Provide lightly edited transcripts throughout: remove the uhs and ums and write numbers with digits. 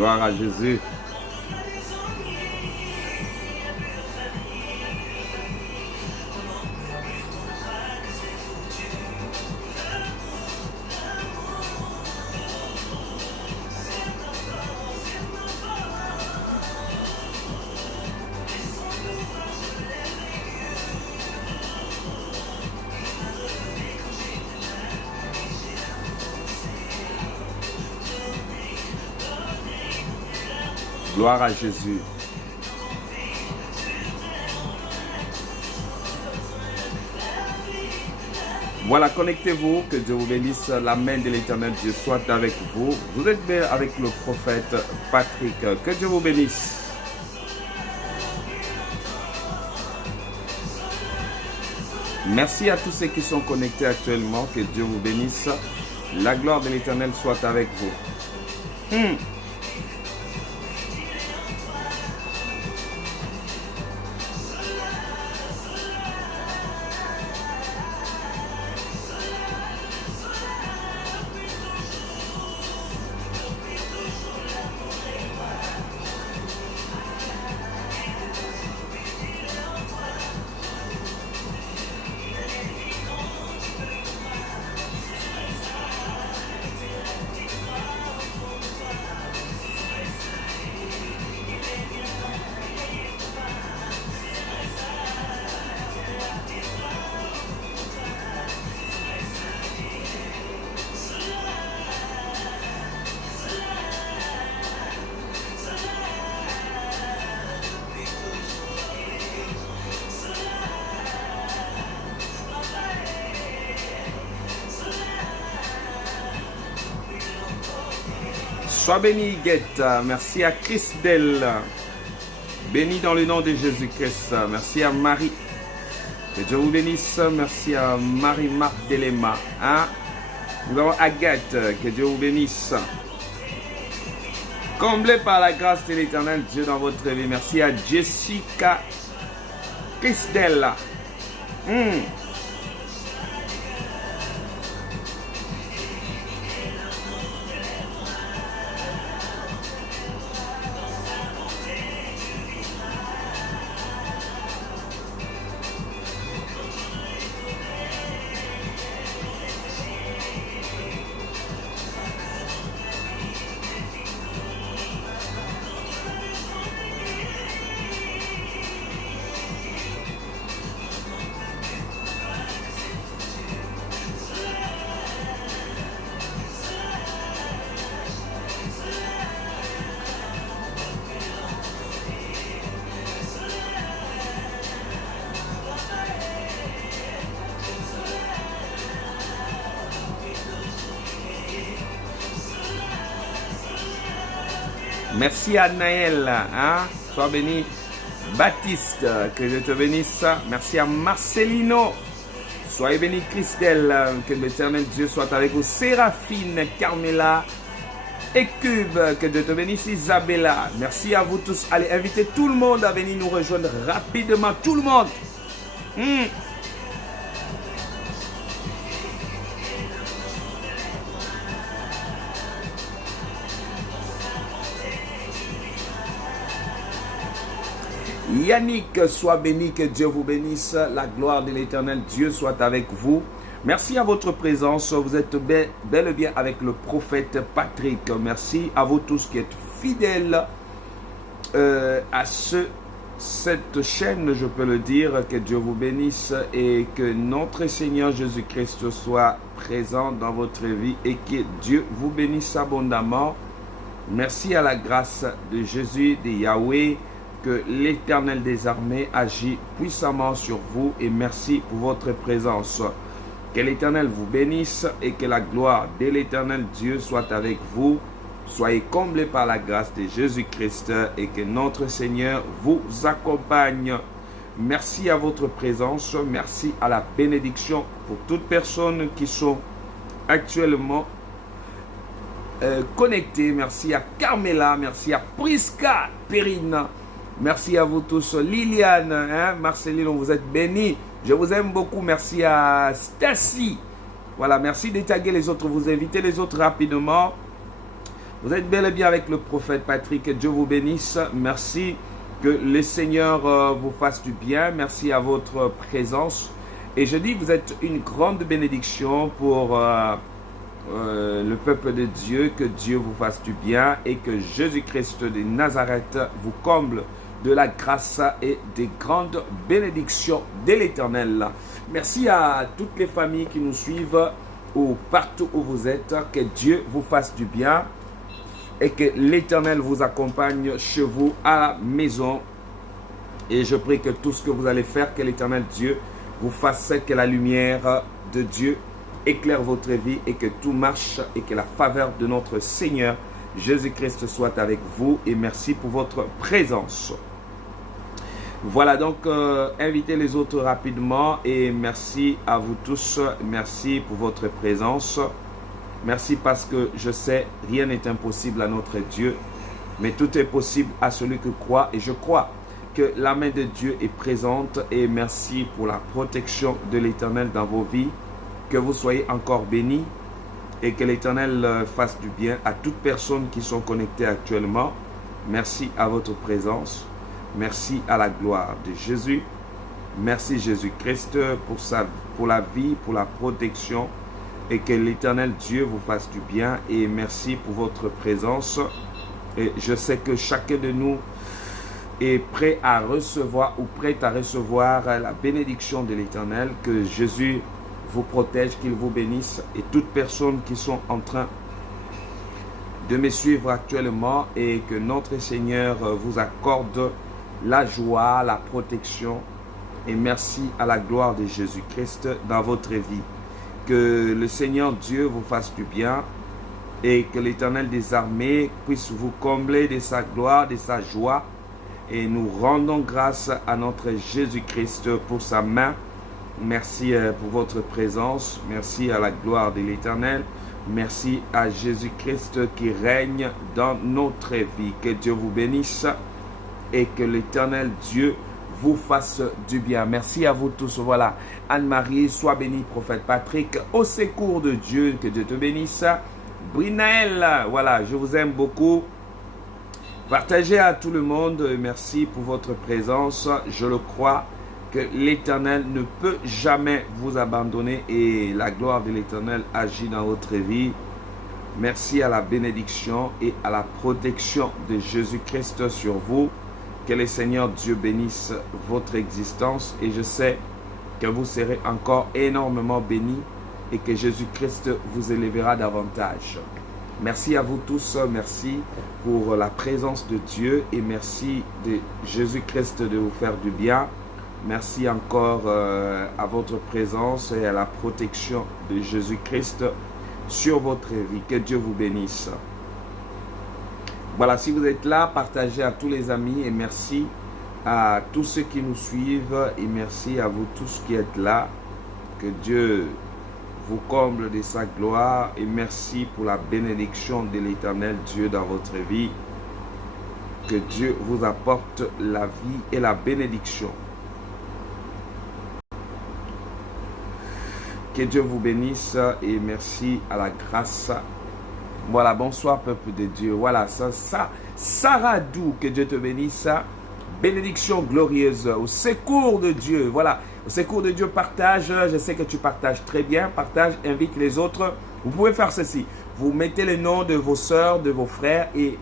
Gloire à Jésus. Gloire à Jésus. Voilà, connectez-vous, que Dieu vous bénisse, la main de l'Éternel Dieu soit avec vous. Vous êtes bien avec le prophète Patrick, que Dieu vous bénisse. Merci à tous ceux qui sont connectés actuellement, que Dieu vous bénisse. La gloire de l'Éternel soit avec vous. Sois béni, Guette. Merci à Christelle. Béni dans le nom de Jésus-Christ. Merci à Marie. Que Dieu vous bénisse. Merci à Marie-Marthe Delema. Nous avons Agathe. Que Dieu vous bénisse. Comblé par la grâce de l'Éternel Dieu dans votre vie. Merci à Jessica Christelle. Merci à Naël, sois béni. Baptiste, que Dieu te bénisse. Merci à Marcelino. Soyez béni Christelle, que l'Éternel Dieu soit avec vous. Séraphine, Carmela et Cube, que Dieu te bénisse. Isabella, merci à vous tous. Allez, invitez tout le monde à venir nous rejoindre rapidement. Tout le monde. Yannick, sois béni, que Dieu vous bénisse. La gloire de l'Éternel Dieu soit avec vous. Merci à votre présence. Vous êtes bel et bien avec le prophète Patrick. Merci à vous tous qui êtes fidèles à cette chaîne, je peux le dire. Que Dieu vous bénisse et que notre Seigneur Jésus-Christ soit présent dans votre vie et que Dieu vous bénisse abondamment. Merci à la grâce de Jésus, de Yahweh. Que l'Éternel des armées agit puissamment sur vous et merci pour votre présence. Que l'Éternel vous bénisse et que la gloire de l'Éternel Dieu soit avec vous. Soyez comblés par la grâce de Jésus-Christ et que notre Seigneur vous accompagne. Merci à votre présence. Merci à la bénédiction pour toutes personnes qui sont actuellement connectées. Merci à Carmela. Merci à Prisca Perrine. Merci à vous tous. Liliane, Marceline, vous êtes bénis. Je vous aime beaucoup. Merci à Stacy. Voilà, merci de taguer les autres. Vous invitez les autres rapidement. Vous êtes bel et bien avec le prophète Patrick. Que Dieu vous bénisse. Merci. Que le Seigneur vous fasse du bien. Merci à votre présence. Et je dis que vous êtes une grande bénédiction pour le peuple de Dieu. Que Dieu vous fasse du bien et que Jésus-Christ de Nazareth vous comble de la grâce et des grandes bénédictions de l'Éternel. Merci à toutes les familles qui nous suivent ou partout où vous êtes. Que Dieu vous fasse du bien et que l'Éternel vous accompagne chez vous à la maison. Et je prie que tout ce que vous allez faire, que l'Éternel Dieu vous fasse que la lumière de Dieu éclaire votre vie et que tout marche et que la faveur de notre Seigneur Jésus-Christ soit avec vous. Et merci pour votre présence. Voilà, donc invitez les autres rapidement et merci à vous tous. Merci pour votre présence. Merci parce que je sais, rien n'est impossible à notre Dieu, mais tout est possible à celui qui croit. Et je crois que la main de Dieu est présente. Et merci pour la protection de l'Éternel dans vos vies. Que vous soyez encore bénis et que l'Éternel fasse du bien à toutes personnes qui sont connectées actuellement. Merci à votre présence. Merci à la gloire de Jésus. Merci Jésus-Christ pour la vie, pour la protection. Et que l'Éternel Dieu vous fasse du bien. Et merci pour votre présence. Et je sais que chacun de nous est prêt à recevoir ou prête à recevoir la bénédiction de l'Éternel. Que Jésus vous protège, qu'il vous bénisse. Et toutes personnes qui sont en train de me suivre actuellement. Et que notre Seigneur vous accorde la joie, la protection. Et merci à la gloire de Jésus-Christ dans votre vie. Que le Seigneur Dieu vous fasse du bien et que l'Éternel des armées puisse vous combler de sa gloire, de sa joie. Et nous rendons grâce à notre Jésus-Christ pour sa main. Merci pour votre présence. Merci à la gloire de l'Éternel. Merci à Jésus-Christ qui règne dans notre vie. Que Dieu vous bénisse et que l'Éternel Dieu vous fasse du bien. Merci à vous tous. Voilà, Anne-Marie, sois bénie, prophète Patrick, au secours de Dieu, que Dieu te bénisse. Brinaël, voilà, je vous aime beaucoup. Partagez à tout le monde. Merci pour votre présence. Je le crois que l'Éternel ne peut jamais vous abandonner et la gloire de l'Éternel agit dans votre vie. Merci à la bénédiction et à la protection de Jésus-Christ sur vous. Que le Seigneur Dieu bénisse votre existence et je sais que vous serez encore énormément bénis et que Jésus-Christ vous élèvera davantage. Merci à vous tous, merci pour la présence de Dieu et merci de Jésus-Christ de vous faire du bien. Merci encore à votre présence et à la protection de Jésus-Christ sur votre vie. Que Dieu vous bénisse. Voilà, si vous êtes là, partagez à tous les amis et merci à tous ceux qui nous suivent et merci à vous tous qui êtes là. Que Dieu vous comble de sa gloire et merci pour la bénédiction de l'Éternel Dieu dans votre vie. Que Dieu vous apporte la vie et la bénédiction. Que Dieu vous bénisse et merci à la grâce. Voilà, bonsoir peuple de Dieu. Voilà, Sarah Dou, que Dieu te bénisse. Bénédiction glorieuse au secours de Dieu. Voilà, au secours de Dieu, partage. Je sais que tu partages très bien. Partage, invite les autres. Vous pouvez faire ceci. Vous mettez les noms de vos sœurs, de vos frères et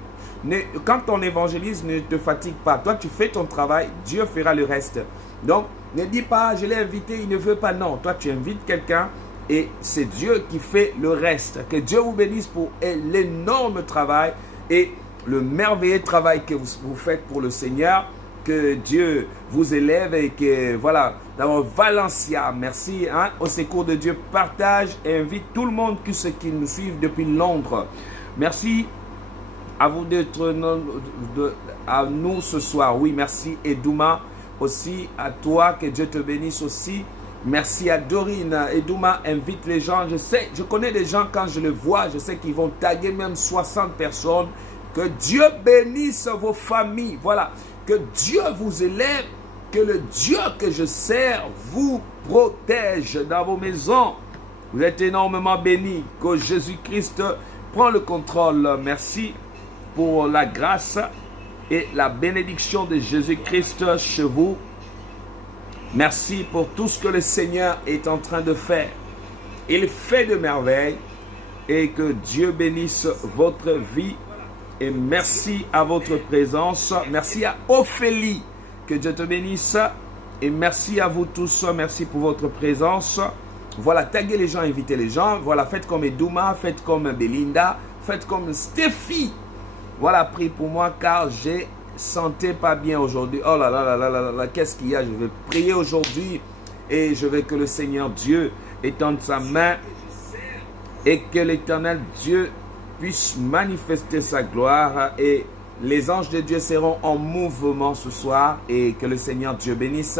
quand on évangélise, ne te fatigue pas. Toi, tu fais ton travail. Dieu fera le reste. Donc, ne dis pas, je l'ai invité, il ne veut pas. Non, toi, tu invites quelqu'un. Et c'est Dieu qui fait le reste. Que Dieu vous bénisse pour l'énorme travail et le merveilleux travail que vous faites pour le Seigneur. Que Dieu vous élève et que, voilà, dans Valencia, merci, hein, au secours de Dieu, partage et invite tout le monde, tous ceux qui nous suivent depuis Londres. Merci à vous d'être à nous ce soir. Oui, merci Edouma aussi, à toi, que Dieu te bénisse aussi. Merci à Dorine. Edouma invite les gens. Je connais des gens, quand je les vois, je sais qu'ils vont taguer même 60 personnes. Que Dieu bénisse vos familles. Voilà. Que Dieu vous élève. Que le Dieu que je sers vous protège dans vos maisons. Vous êtes énormément bénis. Que Jésus-Christ prends le contrôle. Merci pour la grâce et la bénédiction de Jésus-Christ chez vous. Merci pour tout ce que le Seigneur est en train de faire. Il fait de merveilles et que Dieu bénisse votre vie. Et merci à votre présence. Merci à Ophélie. Que Dieu te bénisse. Et merci à vous tous. Merci pour votre présence. Voilà, taguez les gens, invitez les gens. Voilà, faites comme Edouma, faites comme Belinda, faites comme Stéphie. Voilà, prie pour moi car j'ai sentais pas bien aujourd'hui. Oh là là là là là là, qu'est-ce qu'il y a? Je vais prier aujourd'hui et je veux que le Seigneur Dieu étende sa main et que l'Éternel Dieu puisse manifester sa gloire et les anges de Dieu seront en mouvement ce soir et que le Seigneur Dieu bénisse.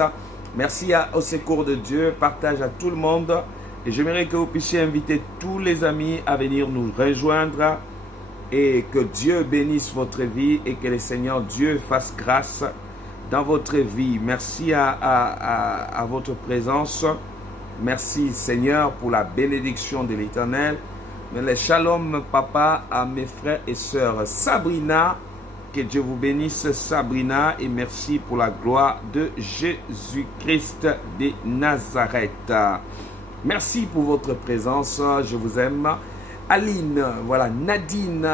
Merci au secours de Dieu, partage à tout le monde et j'aimerais que vous puissiez inviter tous les amis à venir nous rejoindre. Et que Dieu bénisse votre vie et que le Seigneur Dieu fasse grâce dans votre vie. Merci à votre présence. Merci Seigneur pour la bénédiction de l'Éternel. Mais le shalom papa à mes frères et sœurs. Sabrina, que Dieu vous bénisse Sabrina et merci pour la gloire de Jésus-Christ de Nazareth. Merci pour votre présence, je vous aime. Aline, voilà, Nadine,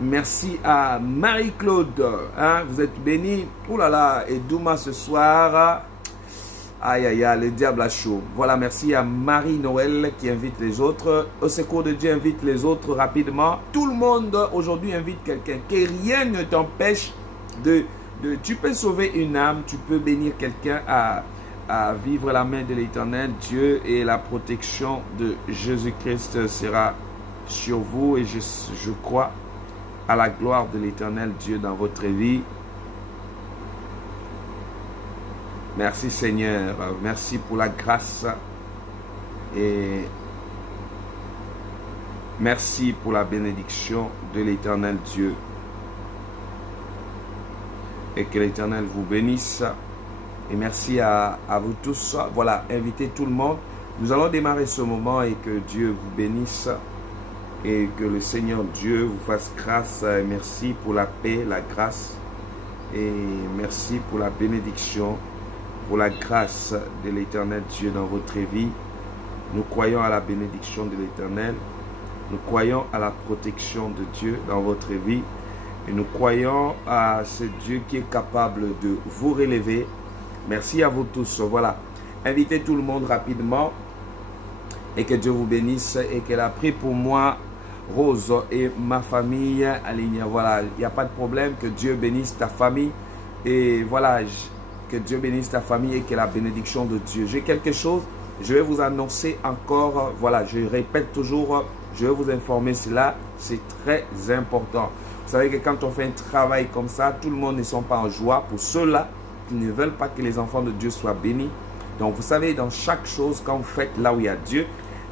merci à Marie-Claude, hein, vous êtes bénis. Ouh là là, et Douma ce soir, aïe aïe aïe, le diable a chaud. Voilà, merci à Marie-Noël qui invite les autres. Au secours de Dieu, invite les autres rapidement. Tout le monde aujourd'hui invite quelqu'un, que rien ne t'empêche tu peux sauver une âme, tu peux bénir quelqu'un à vivre la main de l'Éternel. Dieu et la protection de Jésus-Christ sera sur vous et je crois à la gloire de l'Éternel Dieu dans votre vie. Merci Seigneur, merci pour la grâce et merci pour la bénédiction de l'Éternel Dieu et que l'Éternel vous bénisse et merci à vous tous. Voilà, invitez tout le monde. Nous allons démarrer ce moment et que Dieu vous bénisse. Et que le Seigneur Dieu vous fasse grâce. Merci pour la paix, la grâce. Et merci pour la bénédiction, pour la grâce de l'Éternel Dieu dans votre vie. Nous croyons à la bénédiction de l'Éternel. Nous croyons à la protection de Dieu dans votre vie. Et nous croyons à ce Dieu qui est capable de vous relever. Merci à vous tous. Voilà. Invitez tout le monde rapidement. Et que Dieu vous bénisse. Et qu'elle a prié pour moi. Rose et ma famille, Aline, voilà, il n'y a pas de problème, que Dieu bénisse ta famille et voilà, que Dieu bénisse ta famille et que la bénédiction de Dieu. J'ai quelque chose, je vais vous annoncer encore, voilà, je répète toujours, je vais vous informer cela, c'est très important. Vous savez que quand on fait un travail comme ça, tout le monde ne sont pas en joie pour ceux-là qui ne veulent pas que les enfants de Dieu soient bénis. Donc vous savez, dans chaque chose, quand vous faites là où il y a Dieu,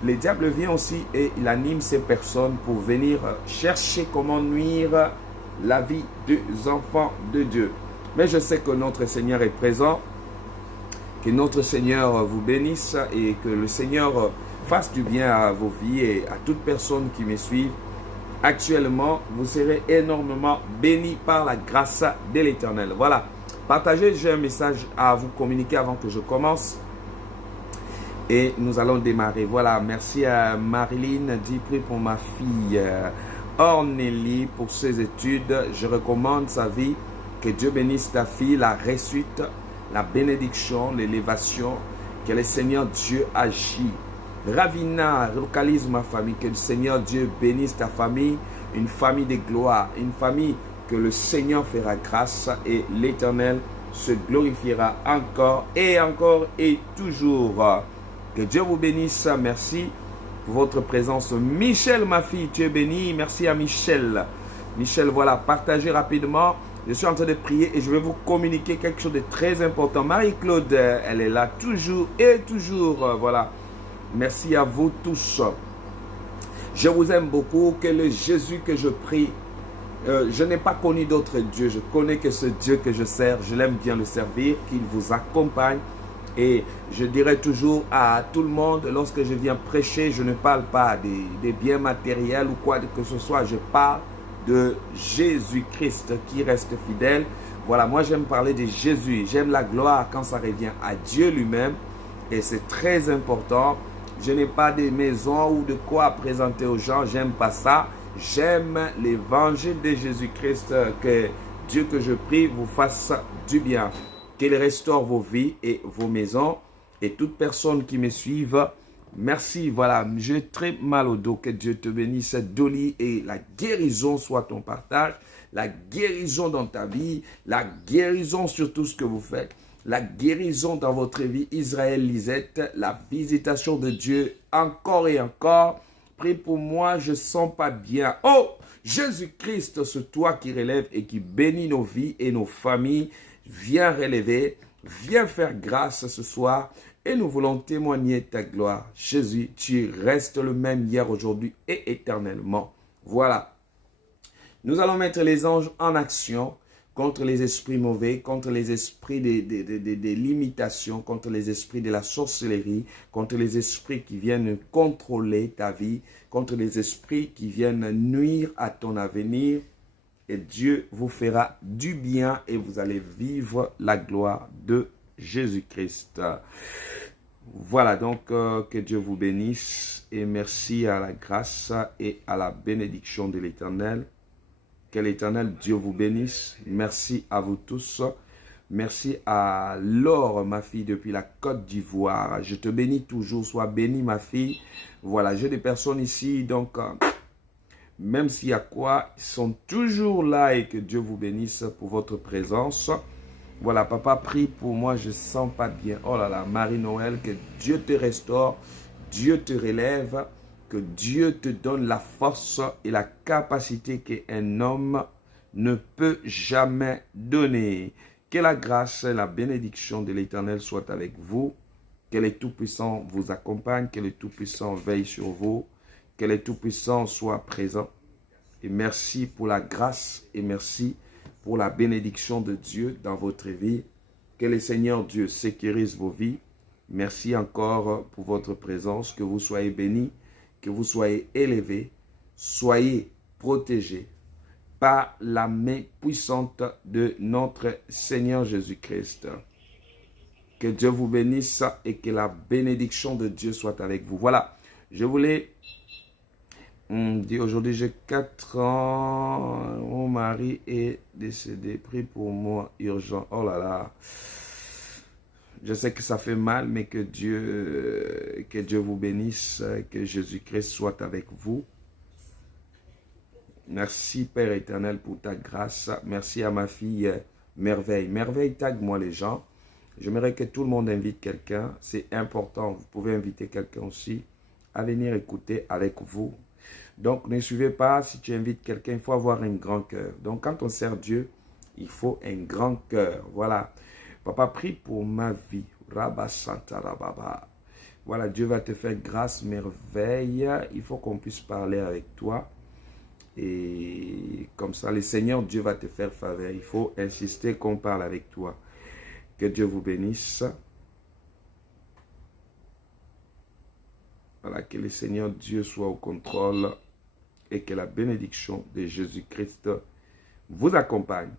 le diable vient aussi et il anime ces personnes pour venir chercher comment nuire la vie des enfants de Dieu. Mais je sais que notre Seigneur est présent, que notre Seigneur vous bénisse et que le Seigneur fasse du bien à vos vies et à toute personne qui me suit. Actuellement, vous serez énormément bénis par la grâce de l'Éternel. Voilà, partagez, j'ai un message à vous communiquer avant que je commence. Et nous allons démarrer. Voilà, merci à Marilyn, dit prie pour ma fille Ornélie pour ses études. Je recommande sa vie. Que Dieu bénisse ta fille, la réussite, la bénédiction, l'élévation. Que le Seigneur Dieu agit. Ravina, localise ma famille. Que le Seigneur Dieu bénisse ta famille. Une famille de gloire. Une famille que le Seigneur fera grâce et l'Éternel se glorifiera encore et toujours. Que Dieu vous bénisse. Merci pour votre présence. Michel, ma fille, tu es bénie. Merci à Michel. Michel, voilà, partagez rapidement. Je suis en train de prier et je vais vous communiquer quelque chose de très important. Marie-Claude, elle est là toujours et toujours. Voilà. Merci à vous tous. Je vous aime beaucoup. Que le Jésus que je prie, je n'ai pas connu d'autre Dieu. Je connais que ce Dieu que je sers. Je l'aime bien le servir. Qu'il vous accompagne. Et je dirais toujours à tout le monde, lorsque je viens prêcher, je ne parle pas des biens matériels ou quoi que ce soit. Je parle de Jésus-Christ qui reste fidèle. Voilà, moi j'aime parler de Jésus. J'aime la gloire quand ça revient à Dieu lui-même. Et c'est très important. Je n'ai pas de maison ou de quoi présenter aux gens. J'aime pas ça. J'aime l'évangile de Jésus-Christ. Que Dieu que je prie vous fasse du bien. Qu'il restaure vos vies et vos maisons. Et toute personne qui me suive, merci. Voilà, j'ai très mal au dos. Que Dieu te bénisse, Dolly. Et la guérison soit ton partage. La guérison dans ta vie. La guérison sur tout ce que vous faites. La guérison dans votre vie. Israël Lisette. La visitation de Dieu encore et encore. Prie pour moi, je ne sens pas bien. Oh, Jésus-Christ, c'est toi qui relève et qui bénit nos vies et nos familles. Viens relever, viens faire grâce ce soir et nous voulons témoigner ta gloire. Jésus, tu restes le même hier, aujourd'hui et éternellement. Voilà. Nous allons mettre les anges en action contre les esprits mauvais, contre les esprits des limitations, contre les esprits de la sorcellerie, contre les esprits qui viennent contrôler ta vie, contre les esprits qui viennent nuire à ton avenir. Et Dieu vous fera du bien et vous allez vivre la gloire de Jésus-Christ. Voilà, donc que Dieu vous bénisse et merci à la grâce et à la bénédiction de l'Éternel. Que l'Éternel Dieu vous bénisse. Merci à vous tous. Merci à Laure, ma fille, depuis la Côte d'Ivoire. Je te bénis toujours. Sois bénie, ma fille. Voilà, j'ai des personnes ici, donc même s'il y a quoi, ils sont toujours là et que Dieu vous bénisse pour votre présence. Voilà, papa, prie pour moi, je ne sens pas bien. Oh là là, Marie-Noël, que Dieu te restaure, Dieu te relève, que Dieu te donne la force et la capacité qu'un homme ne peut jamais donner. Que la grâce et la bénédiction de l'Éternel soient avec vous. Que le Tout-Puissant vous accompagne, que le Tout-Puissant veille sur vous. Que le Tout-Puissant soit présent. Et merci pour la grâce et merci pour la bénédiction de Dieu dans votre vie. Que le Seigneur Dieu sécurise vos vies. Merci encore pour votre présence. Que vous soyez bénis, que vous soyez élevés, soyez protégés par la main puissante de notre Seigneur Jésus-Christ. Que Dieu vous bénisse et que la bénédiction de Dieu soit avec vous. Voilà, je voulais dire aujourd'hui, j'ai 4 ans, mon mari est décédé, prie pour moi, urgent. Oh là là, je sais que ça fait mal, mais que Dieu vous bénisse, que Jésus-Christ soit avec vous. Merci Père éternel pour ta grâce. Merci à ma fille Merveille. Merveille, tague-moi les gens. J'aimerais que tout le monde invite quelqu'un. C'est important. Vous pouvez inviter quelqu'un aussi à venir écouter avec vous. Donc ne suivez pas. Si tu invites quelqu'un, il faut avoir un grand cœur. Donc quand on sert Dieu, il faut un grand cœur. Voilà. Papa, prie pour ma vie. Rabba Santa Rababa. Voilà, Dieu va te faire grâce, merveille. Il faut qu'on puisse parler avec toi. Et comme ça, le Seigneur Dieu va te faire faveur. Il faut insister qu'on parle avec toi. Que Dieu vous bénisse. Voilà, que le Seigneur Dieu soit au contrôle et que la bénédiction de Jésus-Christ vous accompagne.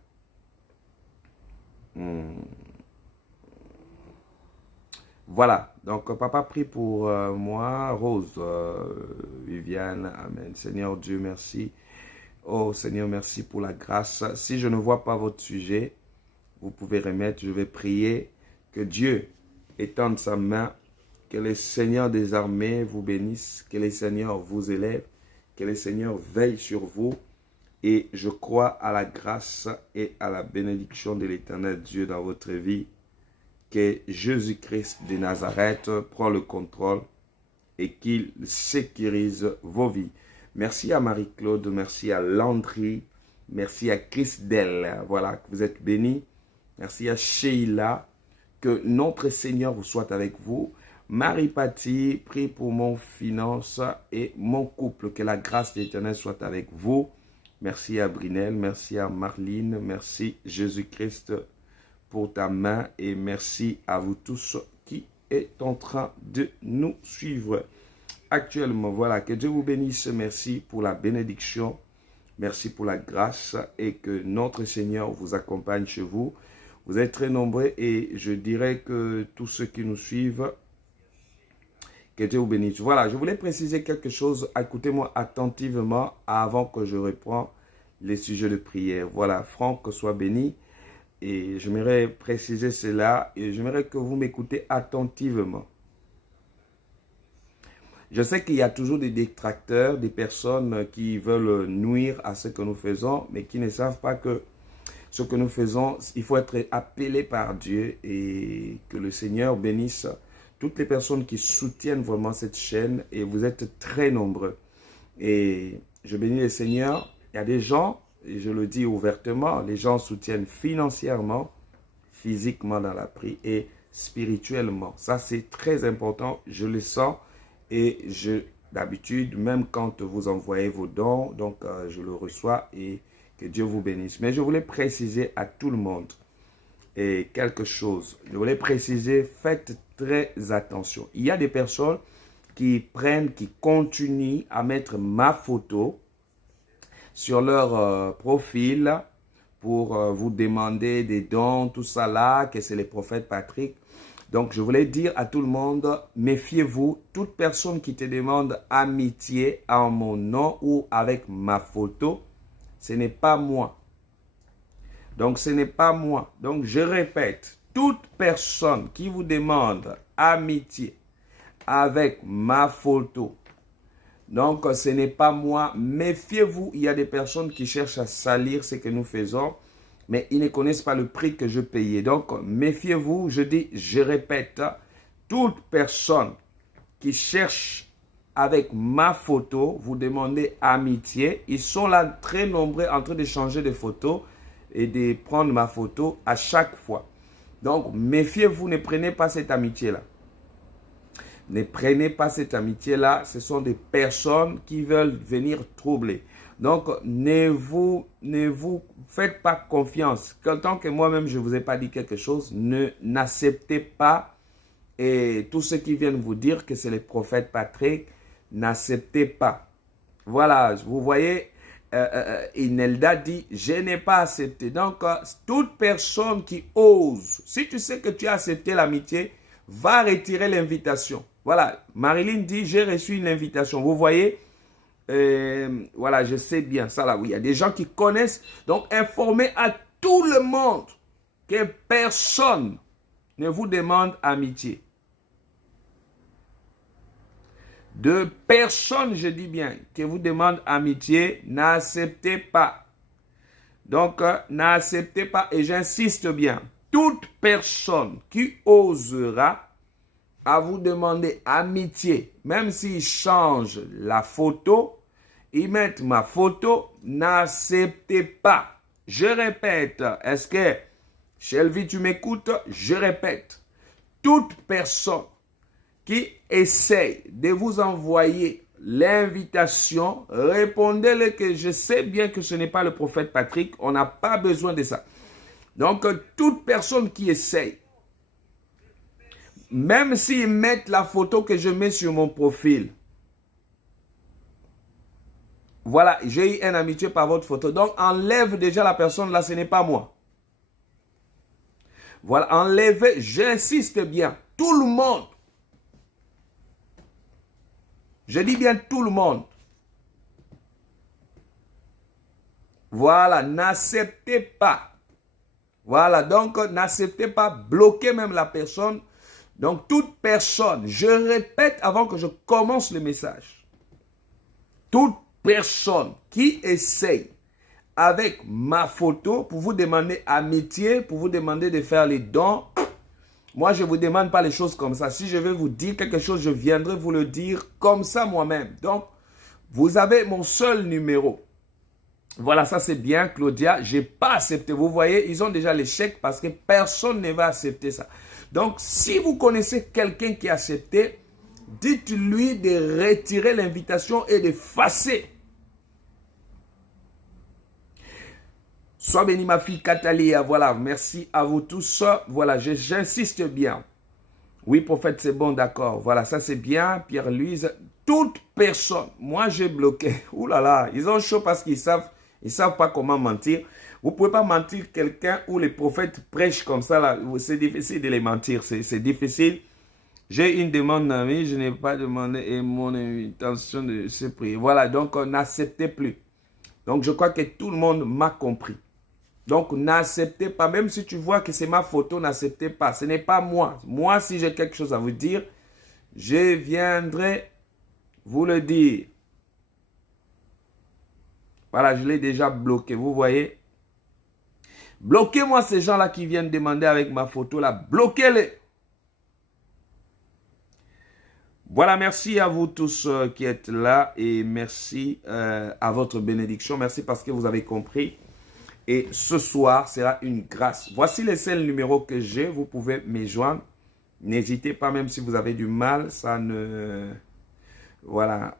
Voilà, donc papa prie pour moi, Rose, Viviane, amen. Seigneur Dieu, merci. Oh Seigneur, merci pour la grâce. Si je ne vois pas votre sujet, vous pouvez remettre, je vais prier que Dieu étende sa main, que le Seigneur des armées vous bénisse, que le Seigneur vous élève, que le Seigneur veille sur vous. Et je crois à la grâce et à la bénédiction de l'Éternel Dieu dans votre vie. Que Jésus-Christ de Nazareth prend le contrôle et qu'il sécurise vos vies. Merci à Marie-Claude, merci à Landry, merci à Christelle. Voilà, que vous êtes bénis. Merci à Sheila. Que notre Seigneur vous soit avec vous. Marie-Paty, prie pour mon finance et mon couple. Que la grâce de l'Éternel soit avec vous. Merci à Brinel, merci à Marlene, merci Jésus-Christ pour ta main et merci à vous tous qui êtes en train de nous suivre actuellement. Voilà, que Dieu vous bénisse. Merci pour la bénédiction. Merci pour la grâce et que notre Seigneur vous accompagne chez vous. Vous êtes très nombreux et je dirais que tous ceux qui nous suivent, que Dieu vous bénisse. Voilà, je voulais préciser quelque chose. Écoutez-moi attentivement avant que je reprenne les sujets de prière. Voilà, Franck, sois béni. Et j'aimerais préciser cela et j'aimerais que vous m'écoutez attentivement. Je sais qu'il y a toujours des détracteurs, des personnes qui veulent nuire à ce que nous faisons, mais qui ne savent pas que ce que nous faisons, il faut être appelé par Dieu et que le Seigneur bénisse toutes les personnes qui soutiennent vraiment cette chaîne et vous êtes très nombreux. Et je bénis le Seigneur. Il y a des gens, et je le dis ouvertement, les gens soutiennent financièrement, physiquement dans la prière et spirituellement. Ça, c'est très important. Je le sens. Et d'habitude, même quand vous envoyez vos dons, donc je le reçois et que Dieu vous bénisse. Mais je voulais préciser à tout le monde et quelque chose. Je voulais préciser, faites très attention. Il y a des personnes qui continuent à mettre ma photo sur leur profil pour vous demander des dons, tout ça là, que c'est les prophètes Patrick. Donc, je voulais dire à tout le monde, méfiez-vous, toute personne qui te demande amitié en mon nom ou avec ma photo, ce n'est pas moi. Donc, ce n'est pas moi. Donc, je répète, toute personne qui vous demande amitié avec ma photo, donc ce n'est pas moi. Méfiez-vous, il y a des personnes qui cherchent à salir ce que nous faisons. Mais ils ne connaissent pas le prix que je payais. Donc, méfiez-vous, je répète, toute personne qui cherche avec ma photo, vous demandez amitié. Ils sont là très nombreux en train d'échanger des photos et de prendre ma photo à chaque fois. Donc, méfiez-vous, ne prenez pas cette amitié-là. Ne prenez pas cette amitié-là. Ce sont des personnes qui veulent venir troubler. Donc, ne vous faites pas confiance. Tant que moi-même, je ne vous ai pas dit quelque chose, n'acceptez pas. Et tous ceux qui viennent vous dire que c'est le prophète Patrick, n'acceptez pas. Voilà, vous voyez, Inelda dit, je n'ai pas accepté. Donc, toute personne qui ose, si tu sais que tu as accepté l'amitié, va retirer l'invitation. Voilà, Marilyn dit, j'ai reçu une invitation. Vous voyez, voilà, je sais bien ça là. Oui, il y a des gens qui connaissent. Donc, informez à tout le monde que personne ne vous demande amitié. De personne, je dis bien, que vous demande amitié, n'acceptez pas. Donc, n'acceptez pas. Et j'insiste bien, toute personne qui osera à vous demander amitié, même s'ils changent la photo, ils mettent ma photo, n'acceptez pas. Je répète, est-ce que, Shelby, tu m'écoutes? Je répète, toute personne qui essaye de vous envoyer l'invitation, répondez-le que je sais bien que ce n'est pas le prophète Patrick, on n'a pas besoin de ça. Donc, toute personne qui essaye, même s'ils mettent la photo que je mets sur mon profil. Voilà, j'ai eu une amitié par votre photo. Donc, enlève déjà la personne là, ce n'est pas moi. Voilà, enlevez, j'insiste bien, tout le monde. Je dis bien tout le monde. Voilà, n'acceptez pas. Voilà, donc n'acceptez pas, bloquez même la personne. Donc, toute personne, je répète avant que je commence le message, toute personne qui essaye avec ma photo pour vous demander amitié, pour vous demander de faire les dons, moi, je ne vous demande pas les choses comme ça. Si je vais vous dire quelque chose, je viendrai vous le dire comme ça moi-même. Donc, vous avez mon seul numéro. Voilà, ça c'est bien, Claudia. Je n'ai pas accepté. Vous voyez, ils ont déjà l'échec parce que personne ne va accepter ça. Donc, si vous connaissez quelqu'un qui a accepté, dites-lui de retirer l'invitation et d'effacer. Sois béni ma fille Catalia. Voilà, merci à vous tous. Voilà, j'insiste bien. Oui, prophète, c'est bon, d'accord. Voilà, ça c'est bien. Pierre-Louise, toute personne. Moi, j'ai bloqué. Ouh là là, ils ont chaud parce qu'ils savent pas comment mentir. Vous ne pouvez pas mentir quelqu'un où les prophètes prêchent comme ça. Là, c'est difficile de les mentir. C'est difficile. J'ai une demande, mais je n'ai pas demandé et mon intention de se prier. Voilà, donc n'acceptez plus. Donc, je crois que tout le monde m'a compris. Donc, n'acceptez pas. Même si tu vois que c'est ma photo, n'acceptez pas. Ce n'est pas moi. Moi, si j'ai quelque chose à vous dire, je viendrai vous le dire. Voilà, je l'ai déjà bloqué. Vous voyez? Bloquez-moi ces gens-là qui viennent demander avec ma photo là. Bloquez-les. Voilà, merci à vous tous qui êtes là et merci à votre bénédiction. Merci parce que vous avez compris. Et ce soir sera une grâce. Voici les seuls numéros que j'ai. Vous pouvez me joindre. N'hésitez pas, même si vous avez du mal. Ça ne... Voilà.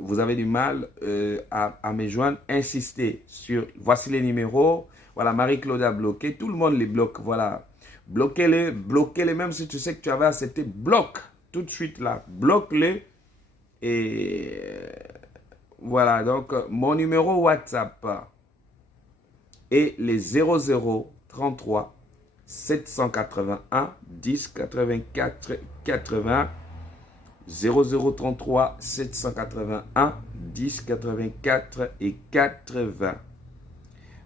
Vous avez du mal à me joindre. Insistez sur... Voici les numéros. Voilà, Marie-Claude a bloqué. Tout le monde les bloque. Voilà. Bloquez-les. Bloquez-les. Même si tu sais que tu avais accepté. Bloque. Tout de suite là. Bloque-les. Et... Voilà. Donc, mon numéro WhatsApp... et les 0033 781 10 84 80 0033 781 10 84 et 80.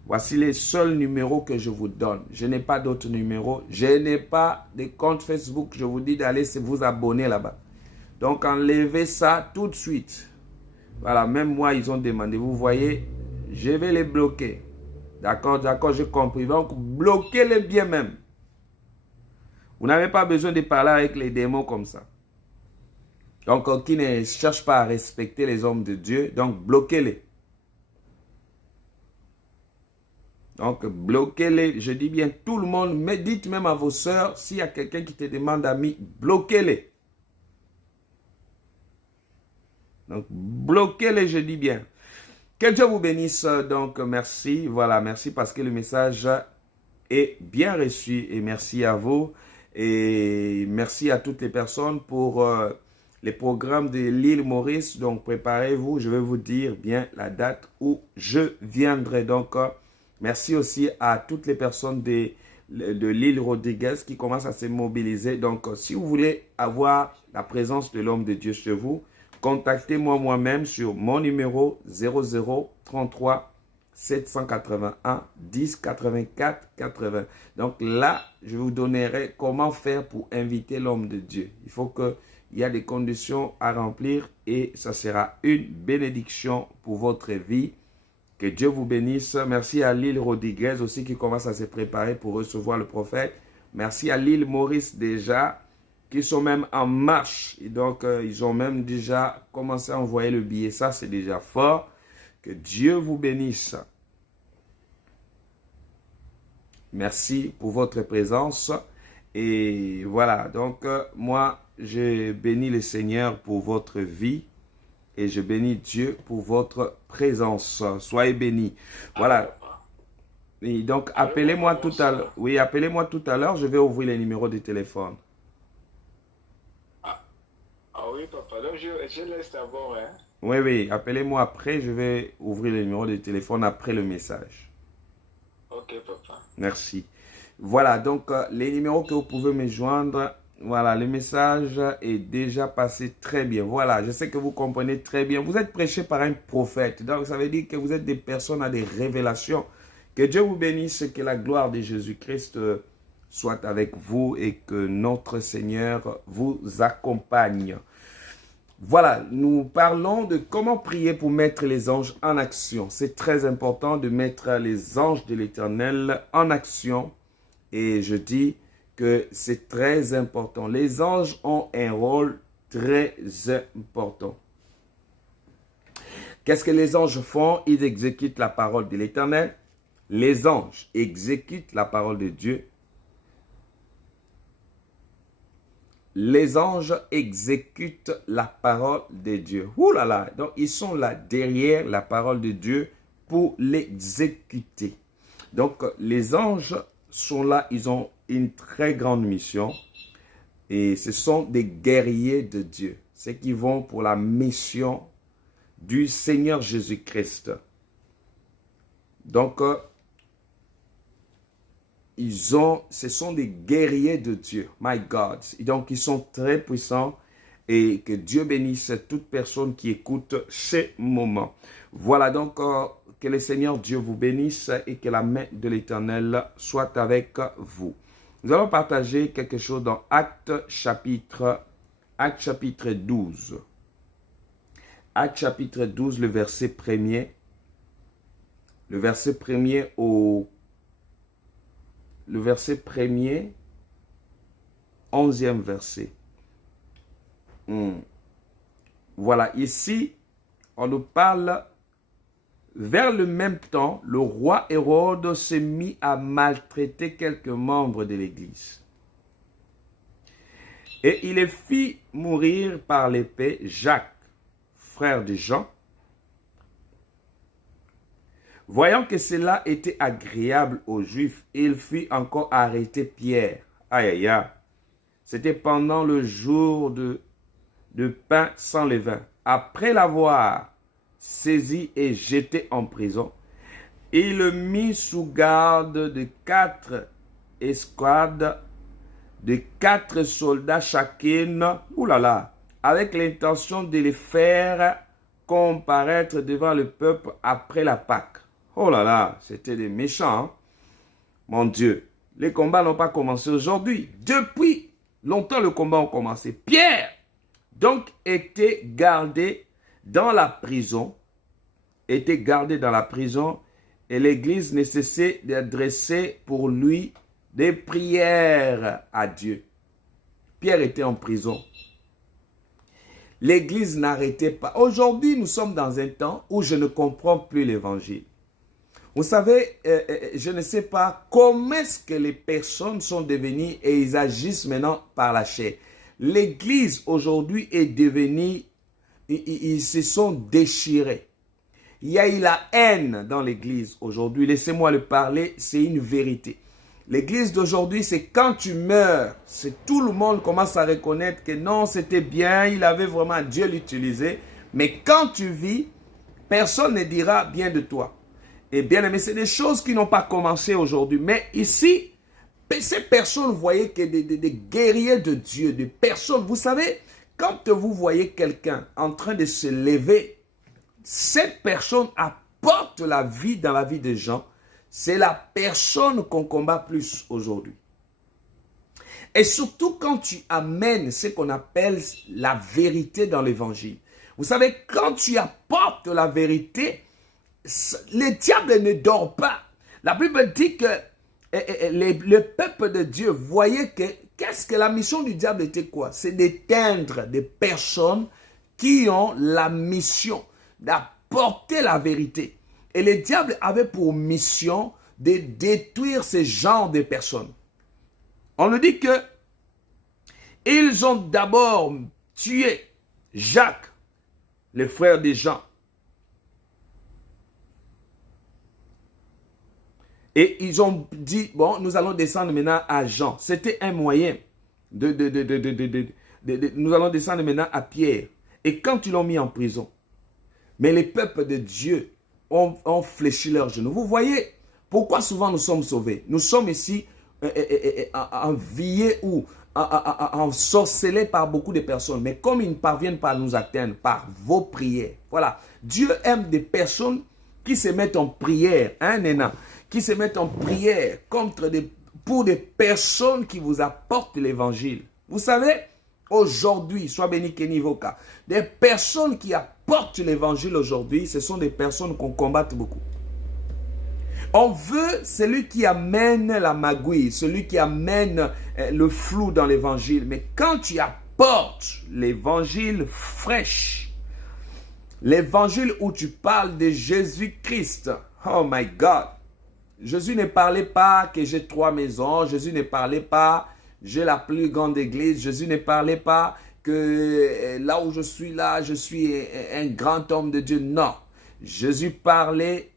Voici les seuls numéros que je vous donne. Je n'ai pas d'autres numéros. Je n'ai pas de compte Facebook. Je vous dis d'aller vous abonner là-bas. Donc enlevez ça tout de suite. Voilà, même moi ils ont demandé. Vous voyez, je vais les bloquer. D'accord, d'accord, j'ai compris. Donc, bloquez-les bien même. Vous n'avez pas besoin de parler avec les démons comme ça. Donc, qui ne cherchent pas à respecter les hommes de Dieu, donc bloquez-les. Donc, bloquez-les. Je dis bien tout le monde, mais dites même à vos sœurs, s'il y a quelqu'un qui te demande ami, bloquez-les. Donc, bloquez-les, je dis bien. Que Dieu vous bénisse, donc merci, voilà, merci parce que le message est bien reçu et merci à vous et merci à toutes les personnes pour les programmes de l'île Maurice, donc préparez-vous, je vais vous dire bien la date où je viendrai, donc merci aussi à toutes les personnes de l'île Rodriguez qui commencent à se mobiliser, donc si vous voulez avoir la présence de l'homme de Dieu chez vous, contactez-moi moi-même sur mon numéro 0033 781 10 84 80. Donc là, je vous donnerai comment faire pour inviter l'homme de Dieu. Il faut qu'il y ait des conditions à remplir et ça sera une bénédiction pour votre vie. Que Dieu vous bénisse. Merci à l'île Rodriguez aussi qui commence à se préparer pour recevoir le prophète. Merci à l'île Maurice déjà, qui sont même en marche. Et donc, ils ont même déjà commencé à envoyer le billet. Ça, c'est déjà fort. Que Dieu vous bénisse. Merci pour votre présence. Et voilà, donc, moi, je bénis le Seigneur pour votre vie. Et je bénis Dieu pour votre présence. Soyez bénis. Voilà. Et donc, appelez-moi tout à l'heure. Oui, appelez-moi tout à l'heure. Je vais ouvrir les numéros de téléphone. Ah oui, papa. Donc, je laisse d'abord. Hein? Oui, oui. Appelez-moi après. Je vais ouvrir le numéro de téléphone après le message. Ok, papa. Merci. Voilà. Donc, les numéros que vous pouvez me joindre. Voilà. Le message est déjà passé très bien. Voilà. Je sais que vous comprenez très bien. Vous êtes prêché par un prophète. Donc, ça veut dire que vous êtes des personnes à des révélations. Que Dieu vous bénisse. Que la gloire de Jésus-Christ soit avec vous et que notre Seigneur vous accompagne. Voilà, nous parlons de comment prier pour mettre les anges en action. C'est très important de mettre les anges de l'Éternel en action. Et je dis que c'est très important. Les anges ont un rôle très important. Qu'est-ce que les anges font? Ils exécutent la parole de l'Éternel. Les anges exécutent la parole de Dieu. Les anges exécutent la parole de Dieu. Ouh là là! Donc, ils sont là derrière la parole de Dieu pour l'exécuter. Donc, les anges sont là, ils ont une très grande mission et ce sont des guerriers de Dieu. C'est qui vont pour la mission du Seigneur Jésus-Christ. Donc, ce sont des guerriers de Dieu. My God. Et donc, ils sont très puissants et que Dieu bénisse toute personne qui écoute ces moments. Voilà donc, que le Seigneur Dieu vous bénisse et que la main de l'Éternel soit avec vous. Nous allons partager quelque chose dans Actes chapitre 12. Actes chapitre 12, le verset 1er. Le verset 1er, 11e verset. Voilà, ici, on nous parle, vers le même temps, le roi Hérode s'est mis à maltraiter quelques membres de l'Église. Et il les fit mourir par l'épée Jacques, frère de Jean. Voyant que cela était agréable aux Juifs, il fit encore arrêter Pierre. Aïe, aïe, aïe. C'était pendant le jour de pain sans levain. Après l'avoir saisi et jeté en prison, il le mit sous garde de 4 escouades, de 4 soldats chacune, oulala, avec l'intention de les faire comparaître devant le peuple après la Pâque. Oh là là, c'était des méchants. Hein? Mon Dieu, les combats n'ont pas commencé aujourd'hui. Depuis longtemps, le combat a commencé. Pierre, donc, était gardé dans la prison. Et l'Église ne cessait d'adresser pour lui des prières à Dieu. Pierre était en prison. L'Église n'arrêtait pas. Aujourd'hui, nous sommes dans un temps où je ne comprends plus l'Évangile. Vous savez, je ne sais pas comment est-ce que les personnes sont devenues et ils agissent maintenant par la chair. L'Église aujourd'hui est devenue, ils se sont déchirés. Il y a eu la haine dans l'Église aujourd'hui. Laissez-moi le parler, c'est une vérité. L'Église d'aujourd'hui, c'est quand tu meurs, c'est tout le monde commence à reconnaître que non, c'était bien, il avait vraiment Dieu l'utilisé. Mais quand tu vis, personne ne dira bien de toi. Et bien aimé, c'est des choses qui n'ont pas commencé aujourd'hui. Mais ici, ces personnes, vous voyez que des guerriers de Dieu, des personnes, vous savez, quand vous voyez quelqu'un en train de se lever, cette personne apporte la vie dans la vie des gens. C'est la personne qu'on combat plus aujourd'hui. Et surtout quand tu amènes ce qu'on appelle la vérité dans l'évangile. Vous savez, quand tu apportes la vérité, le diable ne dort pas. La Bible dit que le peuple de Dieu voyait que, qu'est-ce que la mission du diable était quoi? C'est d'éteindre des personnes qui ont la mission d'apporter la vérité. Et le diable avait pour mission de détruire ce genre de personnes. On nous dit que ils ont d'abord tué Jacques, le frère de Jean. Et ils ont dit, bon, nous allons descendre maintenant à Jean. C'était un moyen nous allons descendre maintenant à Pierre. Et quand ils l'ont mis en prison, mais les peuples de Dieu ont fléchi leurs genoux. Vous voyez pourquoi souvent nous sommes sauvés. Nous sommes ici enviés ou ensorcelés par beaucoup de personnes. Mais comme ils ne parviennent pas à nous atteindre par vos prières. Voilà. Dieu aime des personnes qui se mettent en prière. Hein, Néna? Qui se mettent en prière pour des personnes qui vous apportent l'évangile. Vous savez, aujourd'hui, soit béni Kenny Voka, des personnes qui apportent l'évangile aujourd'hui, ce sont des personnes qu'on combatte beaucoup. On veut celui qui amène la magouille, celui qui amène le flou dans l'évangile. Mais quand tu apportes l'évangile fraîche, l'évangile où tu parles de Jésus-Christ, oh my God, Jésus ne parlait pas que j'ai 3 maisons. Jésus ne parlait pas j'ai la plus grande église. Jésus ne parlait pas que là où je suis là, je suis un grand homme de Dieu. Non. Jésus parlait